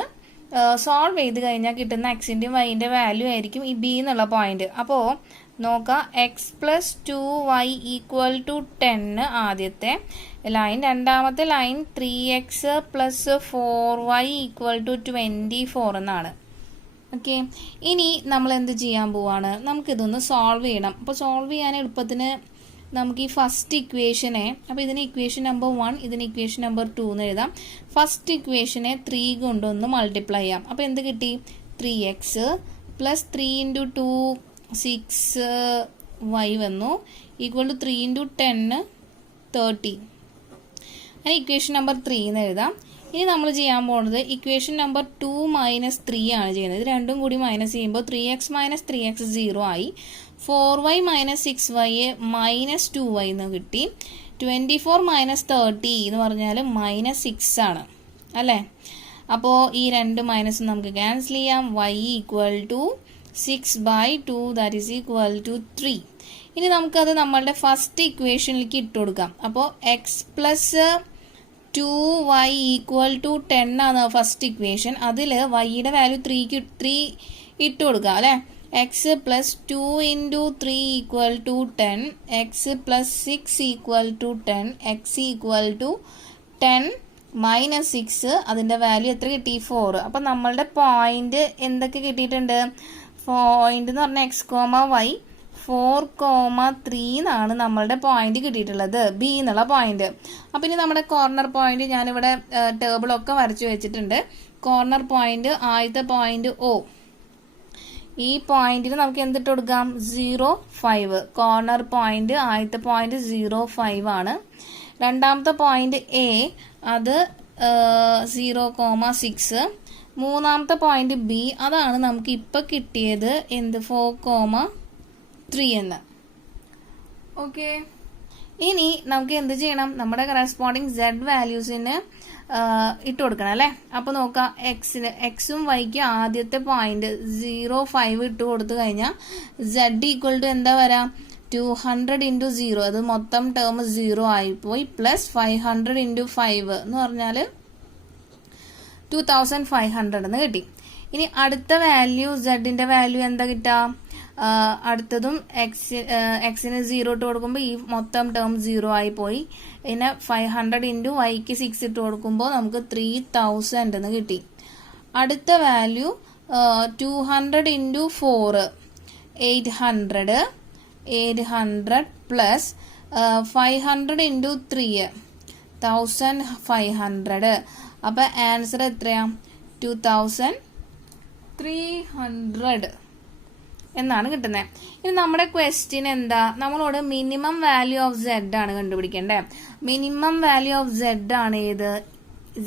സോൾവ് ചെയ്ത് കഴിഞ്ഞാൽ കിട്ടുന്ന എക്സിന്റെയും വൈന്റെ വാല്യൂ ആയിരിക്കും ഈ ബി എന്നുള്ള പോയിന്റ്. അപ്പോൾ നോക്കാം, X plus 2y equal to 10 ആദ്യത്തെ ലൈൻ, രണ്ടാമത്തെ line 3x plus 4y equal to 24 എന്നാണ്. ഓക്കെ, ഇനി നമ്മൾ എന്ത് ചെയ്യാൻ പോവാണ്, നമുക്കിതൊന്ന് സോൾവ് ചെയ്യണം. അപ്പോൾ സോൾവ് ചെയ്യാൻ എളുപ്പത്തിന് നമുക്ക് ഈ ഫസ്റ്റ് ഇക്വേഷനെ, അപ്പോൾ ഇതിന് ഇക്വേഷൻ നമ്പർ 1, ഇതിന് ഇക്വേഷൻ നമ്പർ 2 എന്ന് എഴുതാം. ഫസ്റ്റ് ഇക്വേഷനെ 3 കൊണ്ടൊന്ന് മൾട്ടിപ്ലൈ ചെയ്യാം. അപ്പോൾ എന്ത് കിട്ടി, 3x പ്ലസ് 3 ഇൻറ്റു 2 6y വന്നു, ഈക്വൽ ടു 3 ഇൻറ്റു 10 30. അങ്ങനെ ഇക്വേഷൻ നമ്പർ 3 എന്ന് എഴുതാം. ഇനി നമ്മൾ ചെയ്യാൻ പോകുന്നത് ഇക്വേഷൻ നമ്പർ 2 മൈനസ് 3 ആണ് ചെയ്യുന്നത്. ഇത് രണ്ടും കൂടി മൈനസ് ചെയ്യുമ്പോൾ 3x മൈനസ് 3x 0 ആയി, 4y minus 6y minus 2y എന്ന് കിട്ടി. 24 മൈനസ് 30 എന്ന് പറഞ്ഞാൽ മൈനസ് 6 ആണ് അല്ലേ. അപ്പോൾ ഈ രണ്ട് മൈനസ് നമുക്ക് ക്യാൻസൽ ചെയ്യാം. y equal to 6/2 that is equal to 3. ഇനി നമുക്കത് നമ്മളുടെ ഫസ്റ്റ് ഇക്വേഷനിലേക്ക് ഇട്ട് കൊടുക്കാം. അപ്പോൾ X plus 2y equal to 10 ആണ് ഫസ്റ്റ് ഇക്വേഷൻ. അതിൽ വൈയുടെ വാല്യൂ 3 ഇട്ട് കൊടുക്കുക അല്ലേ. X plus 2 into 3 equal to 10, x plus 6 equal to 10, x equal to 10 minus 6, അതിൻ്റെ വാല്യൂ എത്ര കിട്ടി, 4. അപ്പം നമ്മളുടെ പോയിന്റ് എന്തൊക്കെ കിട്ടിയിട്ടുണ്ട്, പോയിന്റ് എന്ന് പറഞ്ഞാൽ എക്സ് കോമ വൈ 4,3 എന്നാണ് നമ്മളുടെ പോയിന്റ് കിട്ടിയിട്ടുള്ളത്, ബി എന്നുള്ള പോയിന്റ്. അപ്പം ഇനി നമ്മുടെ കോർണർ പോയിന്റ് ഞാനിവിടെ ടേബിളൊക്കെ വരച്ചു വെച്ചിട്ടുണ്ട്. കോർണർ പോയിന്റ് ആദ്യത്തെ പോയിന്റ് ഒ, ഈ പോയിന്റിന് നമുക്ക് എന്തിട്ട് കൊടുക്കാം, 0,5. കോർണർ പോയിന്റ് ആദ്യത്തെ പോയിന്റ് 0,5 ആണ്. രണ്ടാമത്തെ പോയിന്റ് എ അത് 0,6. മൂന്നാമത്തെ പോയിന്റ് ബി അതാണ് നമുക്ക് ഇപ്പൊ കിട്ടിയത്, എന്ത് 4,3 എന്ന്. ഓക്കെ, ഇനി നമുക്ക് എന്ത് ചെയ്യണം, നമ്മുടെ കറസ്പോണ്ടിങ് സെഡ് വാല്യൂസിന് ഇട്ട് കൊടുക്കണം അല്ലേ. അപ്പൊ നോക്കാം, എക്സും വൈക്കും ആദ്യത്തെ പോയിന്റ് 0,5 ഇട്ട് കൊടുത്തു കഴിഞ്ഞാൽ സെഡ് ഈക്വൽ ടു എന്താ വരാം, 200 ഇൻറ്റു 0, അത് മൊത്തം ടേം 0 ആയിപ്പോയി, പ്ലസ് 500 ഇൻറ്റു 5 എന്ന് പറഞ്ഞാൽ 2500 എന്ന് കിട്ടി. ഇനി അടുത്ത വാല്യൂ സെഡിന്റെ വാല്യൂ എന്താ കിട്ടുക, അടുത്തതും എക്സിന് 0 ഇട്ട് കൊടുക്കുമ്പോൾ ഈ മൊത്തം ടേം 0 ആയി പോയി. പിന്നെ 500 ഇൻറ്റു വൈക്ക് 6 ഇട്ട് കൊടുക്കുമ്പോൾ നമുക്ക് 3000 എന്ന് കിട്ടി. അടുത്ത വാല്യൂ 200 ഇൻറ്റു 4 800 പ്ലസ് 500 ഇൻറ്റു 3 1500. അപ്പം ആൻസർ എത്രയാ? 2300 എന്നാണ് കിട്ടുന്നത്. ഇനി നമ്മുടെ ക്വസ്റ്റ്യൻ എന്താ? നമ്മളോട് മിനിമം വാല്യൂ ഓഫ് സെഡ് ആണ് കണ്ടുപിടിക്കേണ്ടത്. മിനിമം വാല്യൂ ഓഫ് സെഡ് ആണ് ഏത്?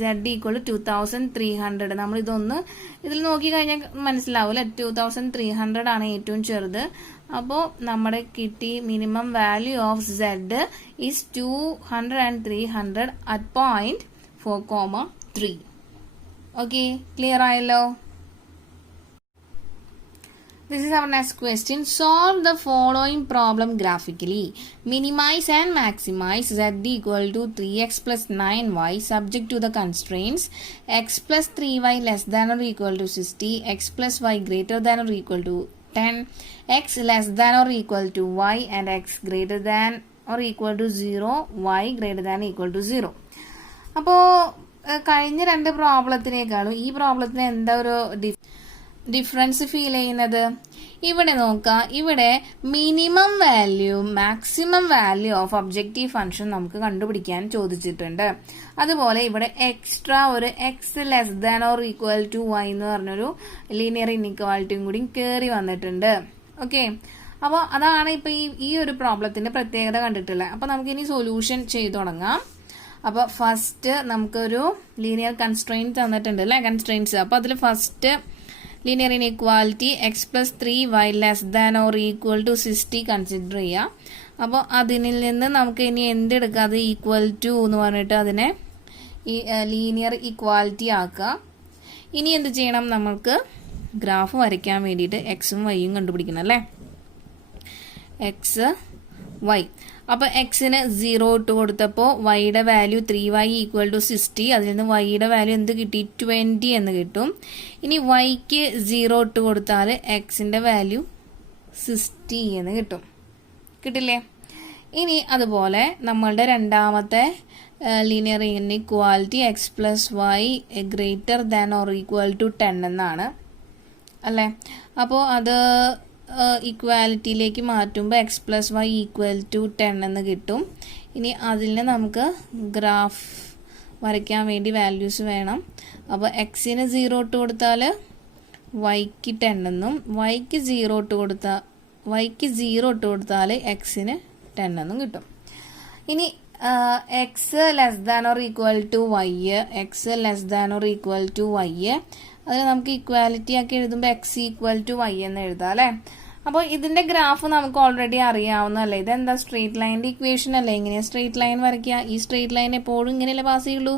Z equal 2300. നമ്മൾ ഇതിൽ നോക്കി കഴിഞ്ഞാൽ മനസ്സിലാവില്ല. 2300 ആണ് ഏറ്റവും ചെറുത്. അപ്പോൾ നമ്മുടെ കിട്ടി minimum value of Z is 200 and 300 at point 4,3. Okay, clear ആയല്ലോ? This is our next question. Solve the following problem graphically. Minimize and maximize Z equal to 3x plus 9y subject to the constraints x plus 3y less than or equal to 60, x plus y greater than or equal to 10, x less than or equal to y and x greater than or equal to 0, y greater than or equal to 0. അപ്പോൾ കഴിഞ്ഞ രണ്ട് പ്രോബ്ലത്തിനേക്കാളും ഈ പ്രോബ്ലത്തിന് എന്താ ഒരു difference feel ചെയ്യുന്നത്? ഇവിടെ നോക്കാം, ഇവിടെ minimum value maximum value of objective function നമുക്ക് കണ്ടുപിടിക്കാൻ ചോദിച്ചിട്ടുണ്ട്. അതുപോലെ ഇവിടെ എക്സ്ട്രാ ഒരു x less than or equal to y എന്ന് പറഞ്ഞൊരു ലീനിയർ ഇൻഇക്വാലിറ്റിയും കൂടി കയറി വന്നിട്ടുണ്ട്. ഓക്കെ, അപ്പോൾ അതാണ് ഇപ്പൊ ഈ ഒരു പ്രോബ്ലത്തിന്റെ പ്രത്യേകത കണ്ടിട്ടുള്ളത്. അപ്പൊ നമുക്ക് ഇനി സൊല്യൂഷൻ ചെയ്തു തുടങ്ങാം. അപ്പോൾ ഫസ്റ്റ് നമുക്കൊരു ലീനിയർ കൺസ്ട്രെയിൻറ്റ് തന്നിട്ടുണ്ട് അല്ലേ, കൺസ്ട്രെയിൻസ്. അപ്പോൾ അതിൽ first linear inequality x plus 3y less than or equal to 60 consider ചെയ്യാം. അപ്പോൾ അതിൽ നിന്ന് നമുക്ക് ഇനി എന്തെടുക്കാം? അത് ഈക്വൽ ടു എന്ന് പറഞ്ഞിട്ട് അതിനെ ഈ ലീനിയർ ഇക്വാലിറ്റി ആക്കുക. ഇനി എന്ത് ചെയ്യണം? നമ്മൾക്ക് ഗ്രാഫ് വരയ്ക്കാൻ വേണ്ടിയിട്ട് എക്സും വൈയും കണ്ടുപിടിക്കണം അല്ലേ, എക്സ് വൈ. അപ്പോൾ എക്സിന് 0 ഇട്ട് കൊടുത്തപ്പോൾ വൈയുടെ വാല്യൂ 3y ഈക്വൽ ടു 60. അതിൽ നിന്ന് വൈയുടെ വാല്യൂ എന്ത് കിട്ടി? 20 എന്ന് കിട്ടും. ഇനി വൈക്ക് 0 ഇട്ട് കൊടുത്താൽ എക്സിൻ്റെ വാല്യൂ 60 എന്ന് കിട്ടും. കിട്ടില്ലേ? ഇനി അതുപോലെ നമ്മളുടെ രണ്ടാമത്തെ linear inequality x plus y greater than or equal to 10 എന്നാണ് അല്ലേ. അപ്പോൾ അത് ഇക്വാലിറ്റിയിലേക്ക് മാറ്റുമ്പോൾ x plus Y equal to 10 എന്ന് കിട്ടും. ഇനി അതിന് നമുക്ക് ഗ്രാഫ് വരയ്ക്കാൻ വേണ്ടി വാല്യൂസ് വേണം. അപ്പോൾ എക്സിന് 0 ഇട്ട് കൊടുത്താൽ വൈക്ക് 10 എന്നും വൈക്ക് 0 ഇട്ട് കൊടുത്താൽ എക്സിന് 10 എന്നും കിട്ടും. ഇനി x less than or equal to y, x less than or equal to y അതിന് നമുക്ക് ഇക്വാലിറ്റി ആക്കി എഴുതുമ്പോൾ എക്സ് ഈക്വൽ ടു വൈ എന്ന് എഴുതാം അല്ലേ. അപ്പോൾ ഇതിന്റെ ഗ്രാഫ് നമുക്ക് ഓൾറെഡി അറിയാവുന്നതല്ലേ. ഇതെന്താ? സ്ട്രേറ്റ് ലൈനിന്റെ ഇക്വേഷൻ അല്ലേ. ഇങ്ങനെ സ്ട്രേറ്റ് ലൈൻ വരയ്ക്കുക. ഈ സ്ട്രേറ്റ് ലൈൻ എപ്പോഴും ഇങ്ങനെയല്ലേ പാസ് ചെയ്യുള്ളൂ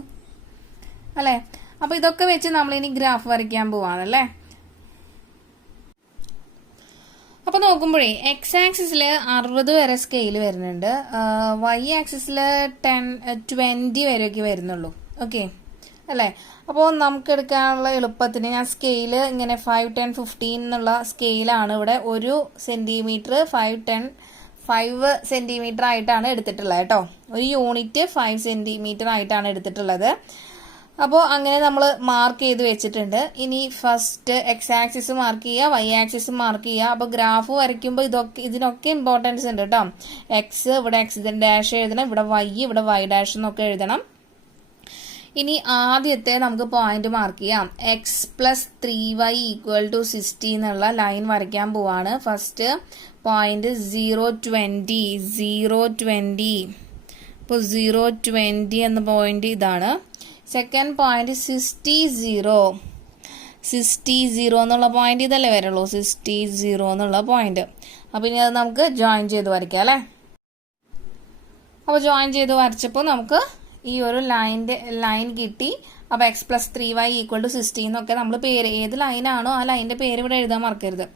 അല്ലേ. അപ്പോൾ ഇതൊക്കെ വെച്ച് നമ്മൾ ഇനി ഗ്രാഫ് വരയ്ക്കാൻ പോവാണല്ലേ. അപ്പോൾ നോക്കുമ്പോഴേ എക്സ് ആക്സിസിൽ 60 വരെ സ്കെയിൽ വരുന്നുണ്ട്, വൈ ആക്സിസിൽ 20 വരെയൊക്കെ വരുന്നുള്ളൂ. ഓക്കെ അല്ലേ. അപ്പോൾ നമുക്ക് എടുക്കാനുള്ള എളുപ്പത്തിന് ഞാൻ സ്കെയിൽ ഇങ്ങനെ 5, 10, 15 എന്നുള്ള സ്കെയിലാണ് ഇവിടെ 1 സെന്റിമീറ്റർ 5 സെന്റിമീറ്റർ ആയിട്ടാണ് എടുത്തിട്ടുള്ളത് കേട്ടോ. ഒരു യൂണിറ്റ് 5 സെന്റിമീറ്റർ ആയിട്ടാണ് എടുത്തിട്ടുള്ളത്. അപ്പോൾ അങ്ങനെ നമ്മൾ മാർക്ക് ചെയ്ത് വെച്ചിട്ടുണ്ട്. ഇനി ഫസ്റ്റ് എക്സ് ആക്സിസ് മാർക്ക് ചെയ്യുക, വൈ ആക്സിസ് മാർക്ക് ചെയ്യുക. അപ്പോൾ ഗ്രാഫ് വരയ്ക്കുമ്പോൾ ഇതിനൊക്കെ ഇമ്പോർട്ടൻസ് ഉണ്ട് കേട്ടോ. എക്സ് ഇവിടെ എക്സ് ഡാഷ് എഴുതണം, ഇവിടെ വൈ ഡാഷ് എന്നൊക്കെ എഴുതണം. ഇനി ആദ്യത്തെ നമുക്ക് പോയിന്റ് മാർക്ക് ചെയ്യാം. X plus 3y equal to 60 എന്നുള്ള ലൈൻ വരയ്ക്കാൻ പോവാണ്. First point 0, 20. ഇപ്പോൾ 0, 20 എന്ന പോയിന്റ് ഇതാണ്. സെക്കൻഡ് പോയിന്റ് 60 എന്നുള്ള പോയിന്റ് ഇതല്ലേ വരുള്ളൂ, 60 എന്നുള്ള പോയിന്റ്. അപ്പം ഇനി അത് നമുക്ക് ജോയിൻ ചെയ്ത് വരയ്ക്കാം അല്ലേ. അപ്പോൾ ജോയിൻ ചെയ്ത് വരച്ചപ്പോൾ നമുക്ക് ഈ ഒരു ലൈൻ കിട്ടി. അപ്പോൾ X plus 3y equal to 60 എന്നൊക്കെ നമ്മൾ പേര് ഏത് ലൈനാണോ ആ ലൈനിന്റെ പേര് ഇവിടെ എഴുതാൻ മറക്കരുത്.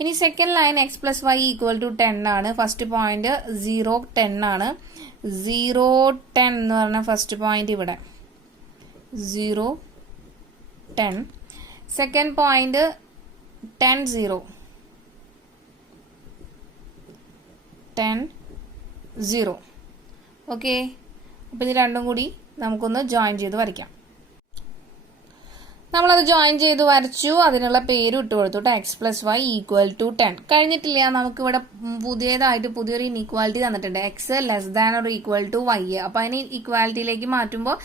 ഇനി second line X plus Y equal to 10 ആണ്. ഫസ്റ്റ് പോയിന്റ് 0, 10 ആണ്. 0, 10 എന്ന് പറഞ്ഞ ഫസ്റ്റ് പോയിന്റ് ഇവിടെ 0, 10. Second point 10, 0. 10 0. ഓക്കെ, അപ്പോൾ ഇത് രണ്ടും കൂടി നമുക്കൊന്ന് ജോയിൻ ചെയ്ത് വരയ്ക്കാം. നമ്മളത് ജോയിൻ ചെയ്ത് വരച്ചു, അതിനുള്ള പേര് ഇട്ട് കൊടുത്തു കേട്ടോ, x + y = 10. കഴിഞ്ഞിട്ടില്ല, നമുക്കിവിടെ പുതിയൊരു ഇനീക്വാലിറ്റി തന്നിട്ടുണ്ട്, x <= y. അപ്പോൾ അതിന് ഇക്വാലിറ്റിയിലേക്ക് മാറ്റുമ്പോൾ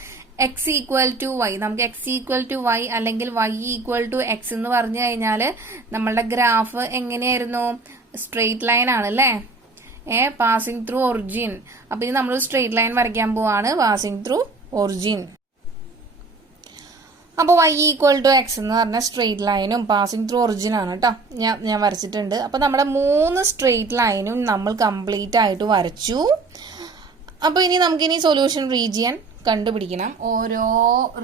x = y, നമുക്ക് x = y അല്ലെങ്കിൽ y = x എന്ന് പറഞ്ഞു കഴിഞ്ഞാൽ നമ്മളുടെ ഗ്രാഫ് എങ്ങനെയായിരുന്നു? സ്ട്രെയിറ്റ് ലൈൻ ആണല്ലേ, പാസിംഗ് ത്രൂ ഒറിജിൻ. അപ്പോൾ ഇത് നമ്മൾ സ്ട്രെയിറ്റ് ലൈൻ വരയ്ക്കാൻ പോവാണ്, പാസിംഗ് ത്രൂ ഒറിജിൻ. അപ്പോൾ y = x എന്ന് പറഞ്ഞ സ്ട്രെയിറ്റ് ലൈനും പാസിംഗ് ത്രൂ ഒറിജിൻ ആണ് കേട്ടോ, ഞാൻ വരച്ചിട്ടുണ്ട്. അപ്പോൾ നമ്മുടെ 3 സ്ട്രെയിറ്റ് ലൈനും നമ്മൾ കംപ്ലീറ്റ് ആയിട്ട് വരച്ചു. അപ്പോൾ ഇനി നമുക്കിനി സൊല്യൂഷൻ റീജിയൻ കണ്ടുപിടിക്കണം. ഓരോ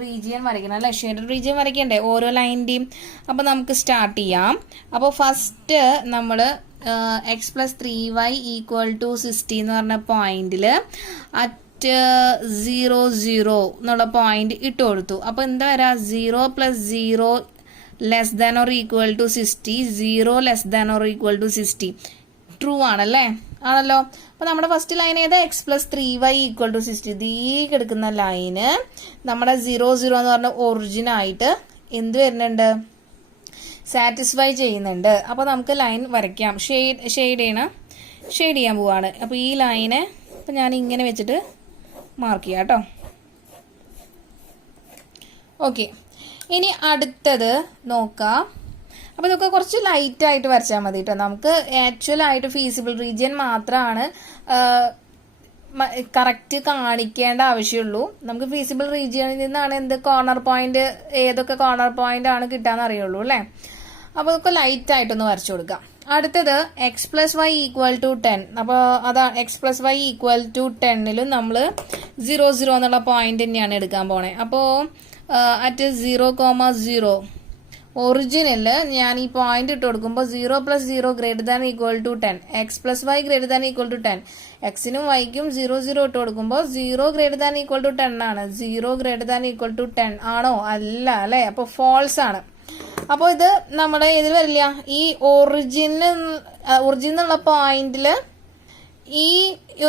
റീജിയൻ വരയ്ക്കണം അല്ലേ, ഷെയ്ഡഡ് റീജിയൻ വരയ്ക്കണ്ടേ ഓരോ ലൈനിൻ്റെയും. അപ്പോൾ നമുക്ക് സ്റ്റാർട്ട് ചെയ്യാം. അപ്പോൾ ഫസ്റ്റ് നമ്മൾ x + 3y = 60 എന്ന് പറഞ്ഞ പോയിന്റിൽ 0 0 എന്നുള്ള പോയിന്റ് ഇട്ട് കൊടുത്തു. അപ്പോൾ എന്താ വരാ? 0 + 0 <= 60, 0 <= 60. ട്രൂ ആണല്ലേ, ആണല്ലോ. അപ്പോൾ നമ്മുടെ ഫസ്റ്റ് ലൈൻ ഏതാ? x + 3y = 60. ഇതീ കിടക്കുന്ന ലൈന് നമ്മുടെ 0 0 എന്ന് പറഞ്ഞ ഒറിജിൻ ആയിട്ട് എന്ത് വരുന്നുണ്ട്? സാറ്റിസ്ഫൈ ചെയ്യുന്നുണ്ട്. അപ്പോൾ നമുക്ക് ലൈൻ വരയ്ക്കാം. ഷെയ്ഡ് ചെയ്യാൻ പോവാണ്. അപ്പോൾ ഈ ലൈന് അപ്പോൾ ഞാൻ ഇങ്ങനെ വെച്ചിട്ട് മാർക്ക് ചെയ്യാം കേട്ടോ. ഓക്കെ, ഇനി അടുത്തത് നോക്കാം. അപ്പോൾ ഇതൊക്കെ കുറച്ച് ലൈറ്റായിട്ട് വരച്ചാൽ മതി കേട്ടോ. നമുക്ക് ആക്ച്വലായിട്ട് ഫീസിബിൾ റീജിയൻ മാത്രമാണ് കറക്റ്റ് കാണിക്കേണ്ട ആവശ്യമുള്ളൂ. നമുക്ക് ഫീസിബിൾ റീജിയനിൽ നിന്നാണ് കോർണർ പോയിന്റ്, ഏതൊക്കെ കോർണർ പോയിന്റ് ആണ് കിട്ടാന്ന് അറിയുള്ളൂ അല്ലേ. അപ്പോൾ ഇതൊക്കെ ലൈറ്റായിട്ടൊന്ന് വരച്ചു കൊടുക്കാം. അടുത്തത് x + y = 10. അപ്പോൾ അതാ x + y = 10ലും നമ്മൾ 0 0 എന്നുള്ള പോയിന്റ് തന്നെയാണ് എടുക്കാൻ പോണേ. അപ്പോൾ അറ്റ് 0, 0 ഒറിജിനിൽ ഞാൻ ഈ പോയിന്റ് ഇട്ട് കൊടുക്കുമ്പോൾ 0 + 0 > 10, x + y > 10. എക്സിനും വൈക്കും 0 0 ഇട്ട് കൊടുക്കുമ്പോൾ 0 > 10 ആണ്. 0 > 10 ആണോ? അല്ല അല്ലേ, അപ്പോൾ ഫോൾസ് ആണ്. അപ്പോൾ ഇത് നമ്മുടെ ഇതിൽ വരില്ല, ഈ ഒറിജിനുള്ള പോയിന്റിൽ ഈ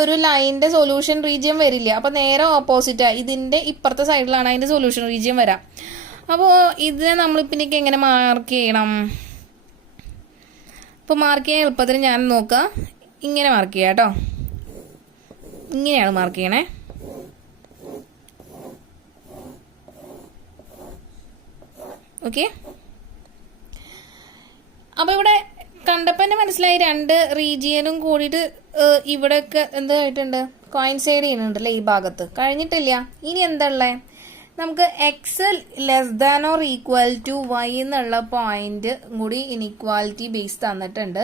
ഒരു ലൈനിന്റെ സൊല്യൂഷൻ റീജിയൻ വരില്ല. അപ്പോൾ നേരെ ഓപ്പോസിറ്റാ, ഇതിന്റെ ഇപ്പുറത്തെ സൈഡിലാണ് അതിന്റെ സൊല്യൂഷൻ റീജിയൻ വരാം. അപ്പോൾ ഇതിനെ നമ്മളിപ്പിന്നേക്ക് എങ്ങനെ മാർക്ക് ചെയ്യണം? അപ്പോൾ മാർക്ക് ചെയ്യാൻ എളുപ്പത്തിന് ഞാൻ നോക്കുക, ഇങ്ങനെ മാർക്ക് ചെയ്യാം കേട്ടോ. ഇങ്ങനെയാണ് മാർക്ക് ചെയ്യണേ. ഓക്കെ, അപ്പോൾ ഇവിടെ കണ്ടപ്പോൾ തന്നെ മനസ്സിലായി, 2 റീജിയനും കൂടിയിട്ട് ഇവിടെയൊക്കെ എന്തായിട്ടുണ്ട്? കോയിൻസൈഡ് ചെയ്യുന്നുണ്ട് അല്ലേ ഈ ഭാഗത്ത്. കഴിഞ്ഞിട്ടില്ല, ഇനി എന്താ ഉള്ളത്? നമുക്ക് x <= y എന്നുള്ള പോയിന്റ് കൂടി ഇനിക്വാലിറ്റി ബേസ് തന്നിട്ടുണ്ട്.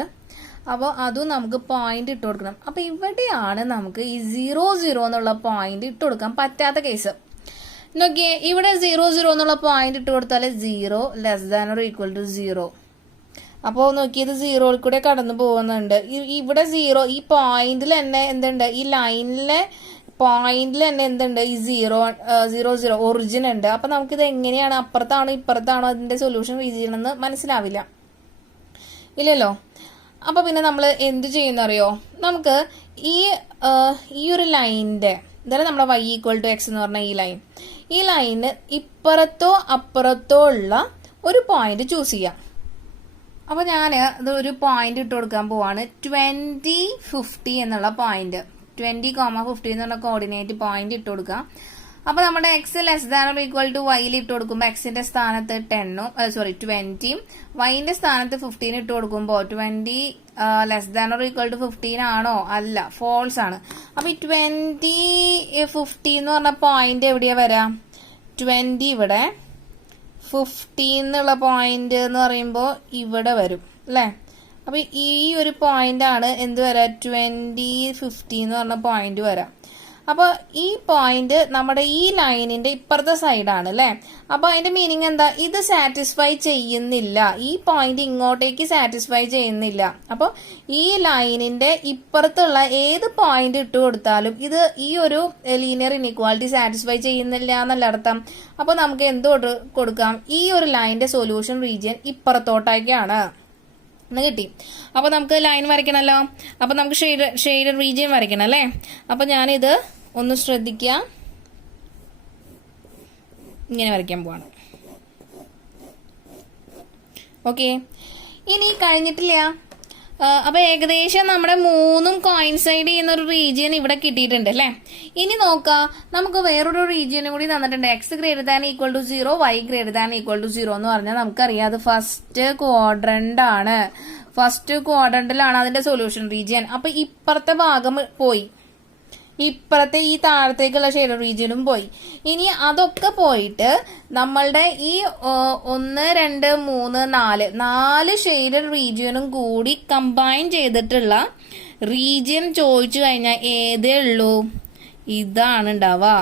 അപ്പോൾ അതും നമുക്ക് പോയിന്റ് ഇട്ട് കൊടുക്കണം. അപ്പോൾ ഇവിടെയാണ് നമുക്ക് ഈ 0 0 എന്നുള്ള പോയിന്റ് ഇട്ട് കൊടുക്കാൻ പറ്റാത്ത കേസ്. നോക്കിയേ, ഇവിടെ 0 0 എന്നുള്ള പോയിന്റ് ഇട്ട് കൊടുത്താൽ 0 <= 0. അപ്പോൾ നോക്കിയത് 0 കൂടെ കടന്നു പോകുന്നുണ്ട്. ഇവിടെ 0 ഈ പോയിന്റിൽ തന്നെ എന്തുണ്ട്? ഈ ലൈനിലെ പോയിന്റിൽ തന്നെ എന്തുണ്ട്? ഈ 0 0 ഒറിജിൻ ഉണ്ട്. അപ്പൊ നമുക്കിത് എങ്ങനെയാണ്, അപ്പുറത്താണോ ഇപ്പുറത്താണോ അതിന്റെ സൊല്യൂഷൻ റീജിയൻ എന്ന് മനസ്സിലാവില്ല, ഇല്ലല്ലോ. അപ്പൊ പിന്നെ നമ്മൾ എന്ത് ചെയ്യുന്നറിയോ? നമുക്ക് ഈ ഒരു ലൈനിന്റെ ഇതാണ് നമ്മുടെ y = x എന്ന് പറഞ്ഞ ഈ ലൈന് ഇപ്പുറത്തോ അപ്പുറത്തോ ഉള്ള ഒരു പോയിന്റ് ചൂസ് ചെയ്യാം. അപ്പോൾ ഞാൻ ഇത് ഒരു പോയിന്റ് ഇട്ട് കൊടുക്കാൻ പോവാണ്. 20 50 എന്നുള്ള പോയിന്റ്, 20, 50 എന്നുള്ള കോർഡിനേറ്റ് പോയിന്റ് ഇട്ട് കൊടുക്കാം. അപ്പോൾ നമ്മുടെ x <= y ഇട്ട് കൊടുക്കുമ്പോൾ എക്സിന്റെ സ്ഥാനത്ത് 20, വൈന്റെ സ്ഥാനത്ത് 15 ഇട്ട് കൊടുക്കുമ്പോൾ 20 <= 15 ആണോ? അല്ല, ഫോൾസ് ആണ്. അപ്പൊ ഈ 20 50 എന്ന് പറഞ്ഞ പോയിന്റ് എവിടെയാ വരാം? 20 ഇവിടെ, 15 എന്നുള്ള പോയിന്റ് എന്ന് പറയുമ്പോൾ ഇവിടെ വരും അല്ലേ. അപ്പൊ ഈ ഒരു പോയിന്റ് ആണ് എന്ത് വരാം? 20 50 എന്ന് പറഞ്ഞ പോയിന്റ് വരാം. അപ്പോൾ ഈ പോയിന്റ് നമ്മുടെ ഈ ലൈനിന്റെ ഇപ്പുറത്തെ സൈഡാണ് അല്ലേ. അപ്പൊ അതിന്റെ മീനിങ് എന്താ? ഇത് സാറ്റിസ്ഫൈ ചെയ്യുന്നില്ല, ഈ പോയിന്റ് ഇങ്ങോട്ടേക്ക് സാറ്റിസ്ഫൈ ചെയ്യുന്നില്ല. അപ്പോൾ ഈ ലൈനിന്റെ ഇപ്പുറത്തുള്ള ഏത് പോയിന്റ് ഇട്ട് കൊടുത്താലും ഇത് ഈ ഒരു ലീനിയർ ഇൻഇക്വാലിറ്റി സാറ്റിസ്ഫൈ ചെയ്യുന്നില്ല എന്നല്ല അർത്ഥം. അപ്പോൾ നമുക്ക് എന്ത് കൊടുക്കാം? ഈ ഒരു ലൈനിന്റെ സൊല്യൂഷൻ റീജിയൻ ഇപ്പുറത്തോട്ടേക്കാണ്. എന്ന് കിട്ടി. അപ്പോൾ നമുക്ക് ലൈൻ വരയ്ക്കണമല്ലോ. അപ്പോൾ നമുക്ക് ഷെയ്ഡ് റീജിയൻ വരയ്ക്കണം അല്ലേ. അപ്പോൾ ഞാനിത് ഒന്ന് ശ്രദ്ധിക്കുക, ഇങ്ങനെ വരയ്ക്കാൻ പോവാണ്. ഓക്കെ, ഇനി കഴിഞ്ഞിട്ടില്ല. അപ്പോൾ ഏകദേശം നമ്മുടെ മൂന്നും കോയിൻസൈഡ് ചെയ്യുന്ന ഒരു റീജിയൻ ഇവിടെ കിട്ടിയിട്ടുണ്ട് അല്ലേ. ഇനി നോക്കാം, നമുക്ക് വേറൊരു റീജിയനും കൂടി തന്നിട്ടുണ്ട്. X greater than equal to 0, Y greater than equal to 0 എന്ന് പറഞ്ഞാൽ നമുക്കറിയാം അത് ഫസ്റ്റ് ക്വാഡ്രന്റ് ആണ്. ഫസ്റ്റ് ക്വാഡ്രന്റിലാണ് അതിന്റെ സൊല്യൂഷൻ റീജിയൻ. അപ്പൊ ഇപ്പുറത്തെ ഭാഗം പോയി, ഇപ്പുറത്തെ ഈ താഴത്തേക്കുള്ള ഷെയ്ഡ് റീജിയനും പോയി. ഇനി അതൊക്കെ പോയിട്ട് നമ്മളുടെ ഈ 1, 2, 3, 4 ഷെയ്ഡഡ് റീജിയനും കൂടി കമ്പൈൻ ചെയ്തിട്ടുള്ള റീജിയൻ ചോദിച്ചു കഴിഞ്ഞാൽ ഏതേ ഉള്ളൂ? ഇതാണ് ഉണ്ടാവുക.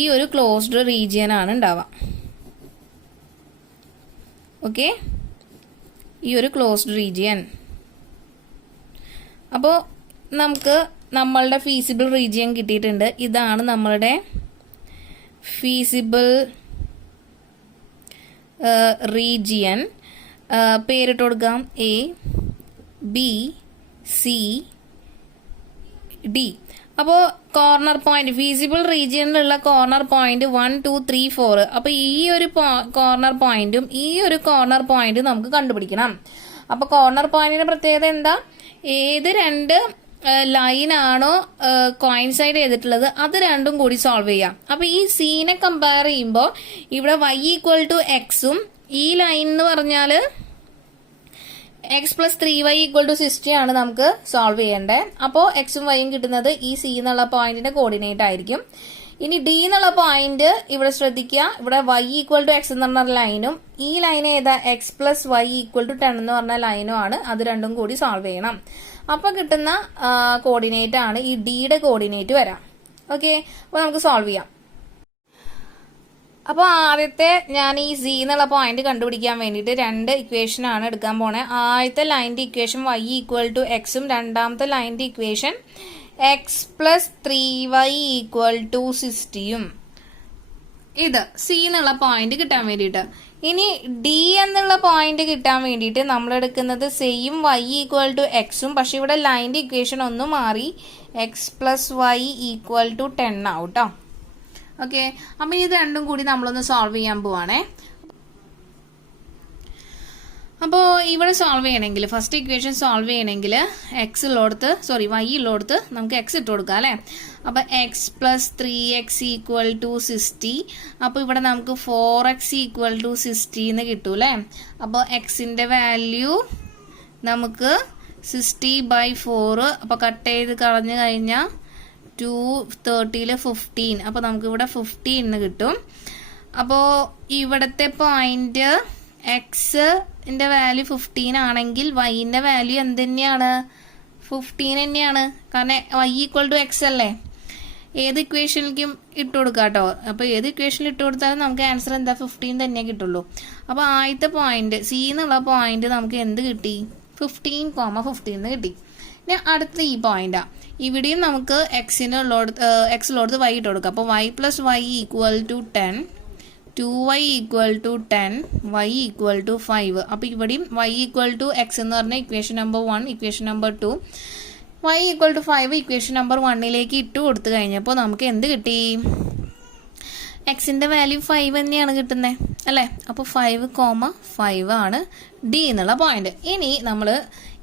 ഈ ഒരു ക്ലോസ്ഡ് റീജിയൻ ആണ് ഉണ്ടാവുക. ഓക്കെ, ഈ ഒരു ക്ലോസ്ഡ് റീജിയൻ. അപ്പോൾ നമുക്ക് നമ്മളുടെ ഫീസിബിൾ റീജിയൻ കിട്ടിയിട്ടുണ്ട്. ഇതാണ് നമ്മളുടെ ഫീസിബിൾ റീജിയൻ. പേരിട്ട് കൊടുക്കാം A, B, C, D. അപ്പോൾ കോർണർ പോയിന്റ്, ഫീസിബിൾ റീജിയനിലുള്ള കോർണർ പോയിന്റ് 1, 2, 3, 4. അപ്പോൾ ഈ ഒരു കോർണർ പോയിന്റും ഈ ഒരു കോർണർ പോയിന്റും നമുക്ക് കണ്ടുപിടിക്കണം. അപ്പോൾ കോർണർ പോയിന്റിന്റെ പ്രത്യേകത എന്താ? ഏത് രണ്ട് ലൈനാണോ കോയിൻസൈഡ് ചെയ്തിട്ടുള്ളത് അത് രണ്ടും കൂടി സോൾവ് ചെയ്യാം. അപ്പൊ ഈ സീനെ കമ്പയർ ചെയ്യുമ്പോൾ ഇവിടെ y ഈക്വൽ ടു എക്സും ഈ ലൈൻ എന്ന് പറഞ്ഞാല് x + 3y ഈക്വൽ ടു 60 ആണ് നമുക്ക് സോൾവ് ചെയ്യേണ്ടത്. അപ്പോൾ എക്സും വൈയും കിട്ടുന്നത് ഈ സി എന്നുള്ള പോയിന്റിന്റെ കോർഡിനേറ്റ് ആയിരിക്കും. ഇനി ഡി എന്നുള്ള പോയിന്റ് ഇവിടെ ശ്രദ്ധിക്കുക, ഇവിടെ y ഈക്വൽ ടു എക്സ് എന്ന് പറഞ്ഞ ലൈനും ഈ ലൈൻ ഏതാ x + y ഈക്വൽ ടു 10 എന്ന് പറഞ്ഞ ലൈനും ആണ്. അത് രണ്ടും കൂടി സോൾവ് ചെയ്യണം. അപ്പൊ കിട്ടുന്ന കോർഡിനേറ്റ് ആണ് ഈ ഡിയുടെ കോർഡിനേറ്റ് വരാം. ഓക്കെ, അപ്പൊ നമുക്ക് സോൾവ് ചെയ്യാം. അപ്പോൾ ആദ്യത്തെ ഞാൻ ഈ സി എന്നുള്ള പോയിന്റ് കണ്ടുപിടിക്കാൻ വേണ്ടിയിട്ട് 2 ഇക്വേഷൻ ആണ് എടുക്കാൻ പോണേ. ആദ്യത്തെ ലൈനിന്റെ ഇക്വേഷൻ y ഈക്വൽ ടു എക്സും രണ്ടാമത്തെ ലൈനിന്റെ equation x + 3y equal to 60യും. ഇത് സി എന്നുള്ള പോയിന്റ് കിട്ടാൻ വേണ്ടിയിട്ട്. ഇനി ഡി എന്നുള്ള പോയിന്റ് കിട്ടാൻ വേണ്ടിയിട്ട് നമ്മൾ എടുക്കുന്നത് സെയിം y ഈക്വൽ ടു എക്സും, പക്ഷെ ഇവിടെ ലൈനിന്റെ ഇക്വേഷൻ ഒന്ന് മാറി x + y ഈക്വൽ ടു 10 ആവും കേട്ടോ. ഓക്കെ, അപ്പൊ ഇത് രണ്ടും കൂടി നമ്മളൊന്ന് സോൾവ് ചെയ്യാൻ പോവാണേ. അപ്പോൾ ഇവിടെ സോൾവ് ചെയ്യണമെങ്കിൽ ഫസ്റ്റ് ഇക്വേഷൻ സോൾവ് ചെയ്യണമെങ്കിൽ y ഉള്ളടത്ത് നമുക്ക് x ഇട്ട് കൊടുക്കാം അല്ലേ. അപ്പോൾ x + 3x ഈക്വൽ ടു 60. അപ്പോൾ ഇവിടെ നമുക്ക് 4x ഈക്വൽ ടു 60 എന്ന് കിട്ടും അല്ലേ. അപ്പോൾ എക്സിന്റെ വാല്യൂ നമുക്ക് 60/4. അപ്പോൾ കട്ട് ചെയ്ത് കളഞ്ഞു കഴിഞ്ഞാൽ 230 15. അപ്പോൾ നമുക്ക് ഇവിടെ 15 എന്ന് കിട്ടും. അപ്പോൾ ഇവിടത്തെ പോയിന്റ് എക്സിന്റെ വാല്യൂ 15 ആണെങ്കിൽ വൈന്റെ വാല്യൂ എന്ത് തന്നെയാണ്? 15 തന്നെയാണ്. കാരണം y ഈക്വൽ ടു എക്സ് അല്ലേ. ഏത് ഇക്വേഷനിലേക്കും ഇട്ട് കൊടുക്കാം കേട്ടോ. അപ്പോൾ ഏത് ഇക്വേഷനിൽ ഇട്ട് കൊടുത്താലും നമുക്ക് ആൻസർ എന്താ? 15 തന്നെ കിട്ടുള്ളൂ. അപ്പോൾ ആദ്യത്തെ പോയിന്റ് സി എന്നുള്ള പോയിന്റ് നമുക്ക് എന്ത് കിട്ടി? 15,15 എന്ന് കിട്ടി. ഇനി അടുത്ത ഈ പോയിന്റാ. ഇവിടെയും നമുക്ക് x ഉള്ളടത്ത് y ഇട്ട് കൊടുക്കാം. അപ്പോൾ y + y equal to 10, 2y equal to 10, y equal to 5. അപ്പോൾ ഇവിടെയും y ഈക്വൽ ടു എക്സ് എന്ന് പറഞ്ഞ equation number 1, equation number 2, y equal to 5 equation number 1ലേക്ക് ഇട്ട് കൊടുത്തു കഴിഞ്ഞപ്പോൾ നമുക്ക് എന്ത് കിട്ടി? എക്സിന്റെ വാല്യൂ 5 തന്നെയാണ് കിട്ടുന്നത് അല്ലേ. അപ്പോൾ 5,5 ആണ് ഡി എന്നുള്ള പോയിന്റ്. ഇനി നമ്മൾ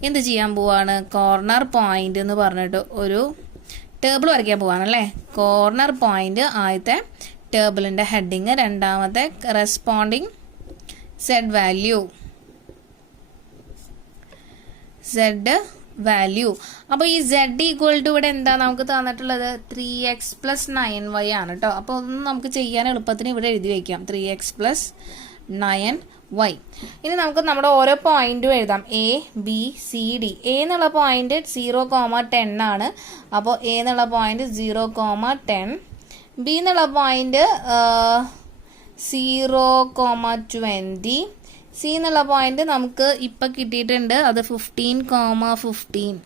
എന്ത് ചെയ്യാൻ പോവാണ്? കോർണർ പോയിന്റ് എന്ന് പറഞ്ഞിട്ട് ഒരു ടേബിൾ വരയ്ക്കാൻ പോവാണല്ലേ. കോർണർ പോയിന്റ് ആദ്യത്തെ ടേബിളിന്റെ ഹെഡിങ്, രണ്ടാമത്തെ കറസ്പോണ്ടിങ് സെഡ് വാല്യൂ. അപ്പോൾ ഈ z ഈക്വൽ ടു ഇവിടെ എന്താ നമുക്ക് തന്നിട്ടുള്ളത്? 3x + 9y ആണ് കേട്ടോ. അപ്പോൾ ഒന്നും നമുക്ക് ചെയ്യാൻ എളുപ്പത്തിന് ഇവിടെ എഴുതി വയ്ക്കാം, 3x + 9y. ഇനി നമുക്ക് നമ്മുടെ ഓരോ പോയിന്റും എഴുതാം. A, B, C, D. A എന്നുള്ള പോയിന്റ് 0,10 ആണ്. അപ്പോൾ A എന്നുള്ള പോയിന്റ് 0,10. B എന്നുള്ള പോയിന്റ് 0,20. സി എന്നുള്ള പോയിന്റ് നമുക്ക് ഇപ്പം കിട്ടിയിട്ടുണ്ട്, അത് 15,15.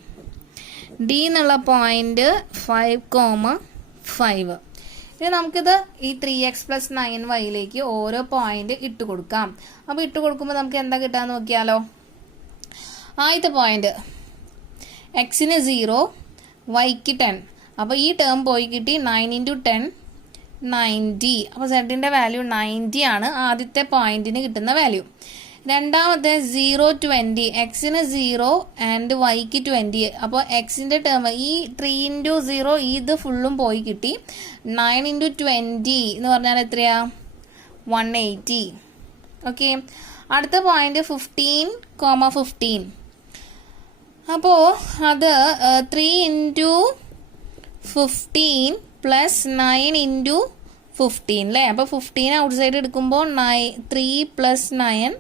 ഡി എന്നുള്ള പോയിന്റ് 5,5. ഇനി നമുക്കിത് ഈ 3x + 9y ഓരോ പോയിന്റ് ഇട്ട് കൊടുക്കാം. അപ്പോൾ ഇട്ട് കൊടുക്കുമ്പോൾ നമുക്ക് എന്താ കിട്ടാന്ന് നോക്കിയാലോ. ആദ്യത്തെ പോയിന്റ് എക്സിന് 0, വൈക്ക് 10. അപ്പോൾ ഈ ടേം പോയി കിട്ടി 9 × 10 90. അപ്പോൾ സെഡിൻ്റെ വാല്യൂ 90 ആണ് ആദ്യത്തെ പോയിന്റിന് കിട്ടുന്ന വാല്യൂ. രണ്ടാമത്തെ 0 20, എക്സിന് 0 ആൻഡ് വൈക്ക് 20. അപ്പോൾ എക്സിൻ്റെ ടേം ഈ 3 × 0 ഇത് ഫുള്ളും പോയി കിട്ടി. 9 × 20 എന്ന് പറഞ്ഞാൽ എത്രയാ? 180. ഓക്കെ, അടുത്ത പോയിന്റ് 15,15. അപ്പോൾ അത് 3 × 15 പ്ലസ് 9 × 15 അല്ലേ? അപ്പോൾ 15 ഔട്ട് സൈഡ് എടുക്കുമ്പോൾ 3 + 9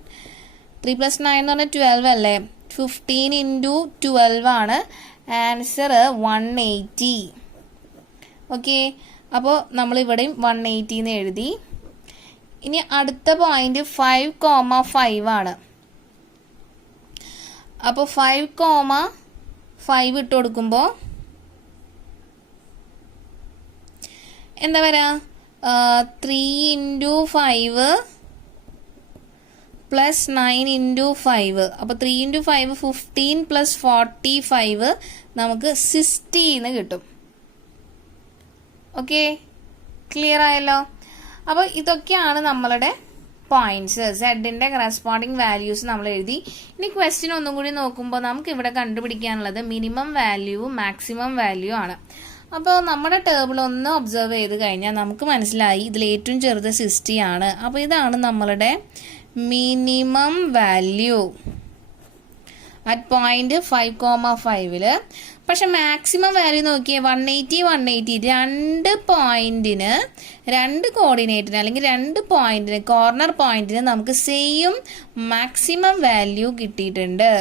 + 9 എന്ന് പറഞ്ഞാൽ 12 അല്ലേ? 15 × 12 ആണ് ആൻസർ 180. ഓക്കെ, അപ്പോൾ നമ്മൾ ഇവിടെയും 180 എന്ന് എഴുതി. ഇനി അടുത്ത പോയിന്റ് 5,5 ആണ്. അപ്പോൾ 5,5 ഇട്ട് കൊടുക്കുമ്പോൾ എന്താ പറയുക? 3 × 5 പ്ലസ് 9 × 5. അപ്പോൾ 3 × 5 15 + 45 നമുക്ക് 60 എന്ന് കിട്ടും. ഓക്കെ, ക്ലിയർ ആയല്ലോ? അപ്പോൾ ഇതൊക്കെയാണ് നമ്മളുടെ പോയിന്റ്സ്. സെഡിൻ്റെ കറസ്പോണ്ടിങ് വാല്യൂസ് നമ്മൾ എഴുതി. ഇനി ക്വസ്റ്റ്യൻ ഒന്നും കൂടി നോക്കുമ്പോൾ നമുക്ക് ഇവിടെ കണ്ടുപിടിക്കാനുള്ളത് മിനിമം വാല്യൂ മാക്സിമം വാല്യൂ ആണ്. അപ്പോൾ നമ്മുടെ ടേബിൾ ഒന്ന് ഒബ്സർവ് ചെയ്ത് കഴിഞ്ഞാൽ നമുക്ക് മനസ്സിലായി ഇതിൽ ഏറ്റവും ചെറുത് 60 ആണ്. അപ്പോൾ ഇതാണ് നമ്മളുടെ മിനിമം വാല്യൂ അറ്റ് പോയിന്റ് 5,5. പക്ഷെ മാക്സിമം വാല്യൂ നോക്കിയേ 180 180. 2 പോയിന്റിന് 2 കോർഡിനേറ്റിന് അല്ലെങ്കിൽ 2 പോയിന്റിന് കോർണർ പോയിന്റിന് നമുക്ക് സെയിം മാക്സിമം വാല്യൂ കിട്ടിയിട്ടുണ്ട്.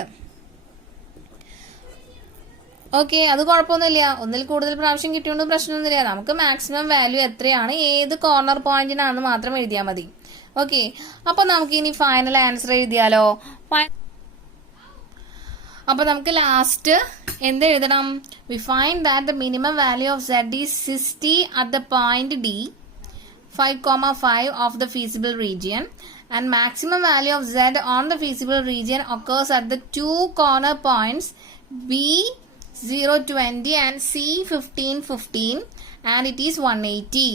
ഓക്കെ, അത് കുഴപ്പമൊന്നുമില്ല. ഒന്നിൽ കൂടുതൽ പ്രാവശ്യം കിട്ടിയോണ്ട് പ്രശ്നമൊന്നുമില്ല. നമുക്ക് മാക്സിമം വാല്യൂ എത്രയാണ് ഏത് കോർണർ പോയിന്റിനാണെന്ന് മാത്രം എഴുതിയാൽ മതി. ഓക്കെ, അപ്പോൾ നമുക്ക് ഇനി ഫൈനൽ ആൻസർ എഴുതിയാലോ? അപ്പോൾ നമുക്ക് ലാസ്റ്റ് എന്ത് എഴുതണം? We find that the minimum value of Z is 60 at the point D 5,5 of the feasible region and maximum value of Z on the feasible region occurs at the 2 corner points B 0 20 and C 15 15 and it is 180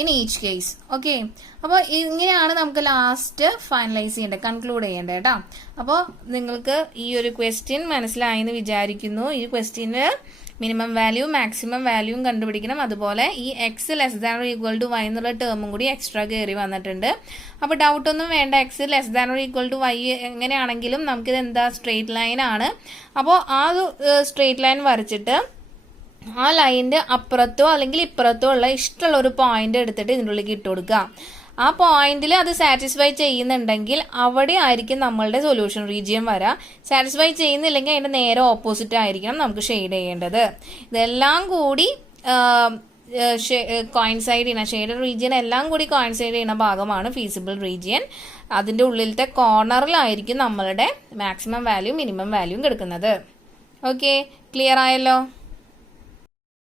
in each case. Okay, അപ്പോൾ ഇങ്ങനെയാണ് നമുക്ക് last finalise ചെയ്യേണ്ടത്, conclude ചെയ്യേണ്ടത് കേട്ടോ. അപ്പോൾ നിങ്ങൾക്ക് ഈ ഒരു ക്വസ്റ്റ്യൻ മനസ്സിലായെന്ന് വിചാരിക്കുന്നു. ഈ ക്വസ്റ്റ്യന് മിനിമം വാല്യൂ മാക്സിമം വാല്യൂവും കണ്ടുപിടിക്കണം. അതുപോലെ ഈ എക്സ് <= y എന്നുള്ള ടേമും കൂടി എക്സ്ട്രാ കയറി വന്നിട്ടുണ്ട്. അപ്പോൾ ഡൗട്ടൊന്നും വേണ്ട. എക്സ് <= y എങ്ങനെയാണെങ്കിലും നമുക്കിത് എന്താ സ്ട്രെയിറ്റ് ലൈൻ ആണ്. അപ്പോൾ ആ സ്ട്രെയിറ്റ് ലൈൻ വരച്ചിട്ട് ആ ലൈനിന്റെ അപ്പുറത്തോ അല്ലെങ്കിൽ ഇപ്പുറത്തോ ഉള്ള ഇഷ്ടമുള്ള ഒരു പോയിന്റ് എടുത്തിട്ട് ഇതിൻ്റെ ഉള്ളിലേക്ക് ഇട്ട് കൊടുക്കുക. ആ പോയിന്റിൽ അത് സാറ്റിസ്ഫൈ ചെയ്യുന്നുണ്ടെങ്കിൽ അവിടെ ആയിരിക്കും നമ്മളുടെ സൊല്യൂഷൻ റീജിയൻ വരാം. സാറ്റിസ്ഫൈ ചെയ്യുന്നില്ലെങ്കിൽ അതിന്റെ നേരെ ഓപ്പോസിറ്റ് ആയിരിക്കണം നമുക്ക് ഷെയ്ഡ് ചെയ്യേണ്ടത്. ഇതെല്ലാം കൂടി കോയിൻസൈഡ് ചെയ്യുന്ന ഷെയ്ഡഡ് റീജിയൻ എല്ലാം കൂടി കോയിൻസൈഡ് ചെയ്യുന്ന ഭാഗമാണ് ഫീസിബിൾ റീജിയൻ. അതിന്റെ ഉള്ളിലത്തെ കോർണറിലായിരിക്കും നമ്മളുടെ മാക്സിമം വാല്യൂ മിനിമം വാല്യൂം കിടക്കുന്നത്. ഓക്കെ, ക്ലിയർ ആയല്ലോ?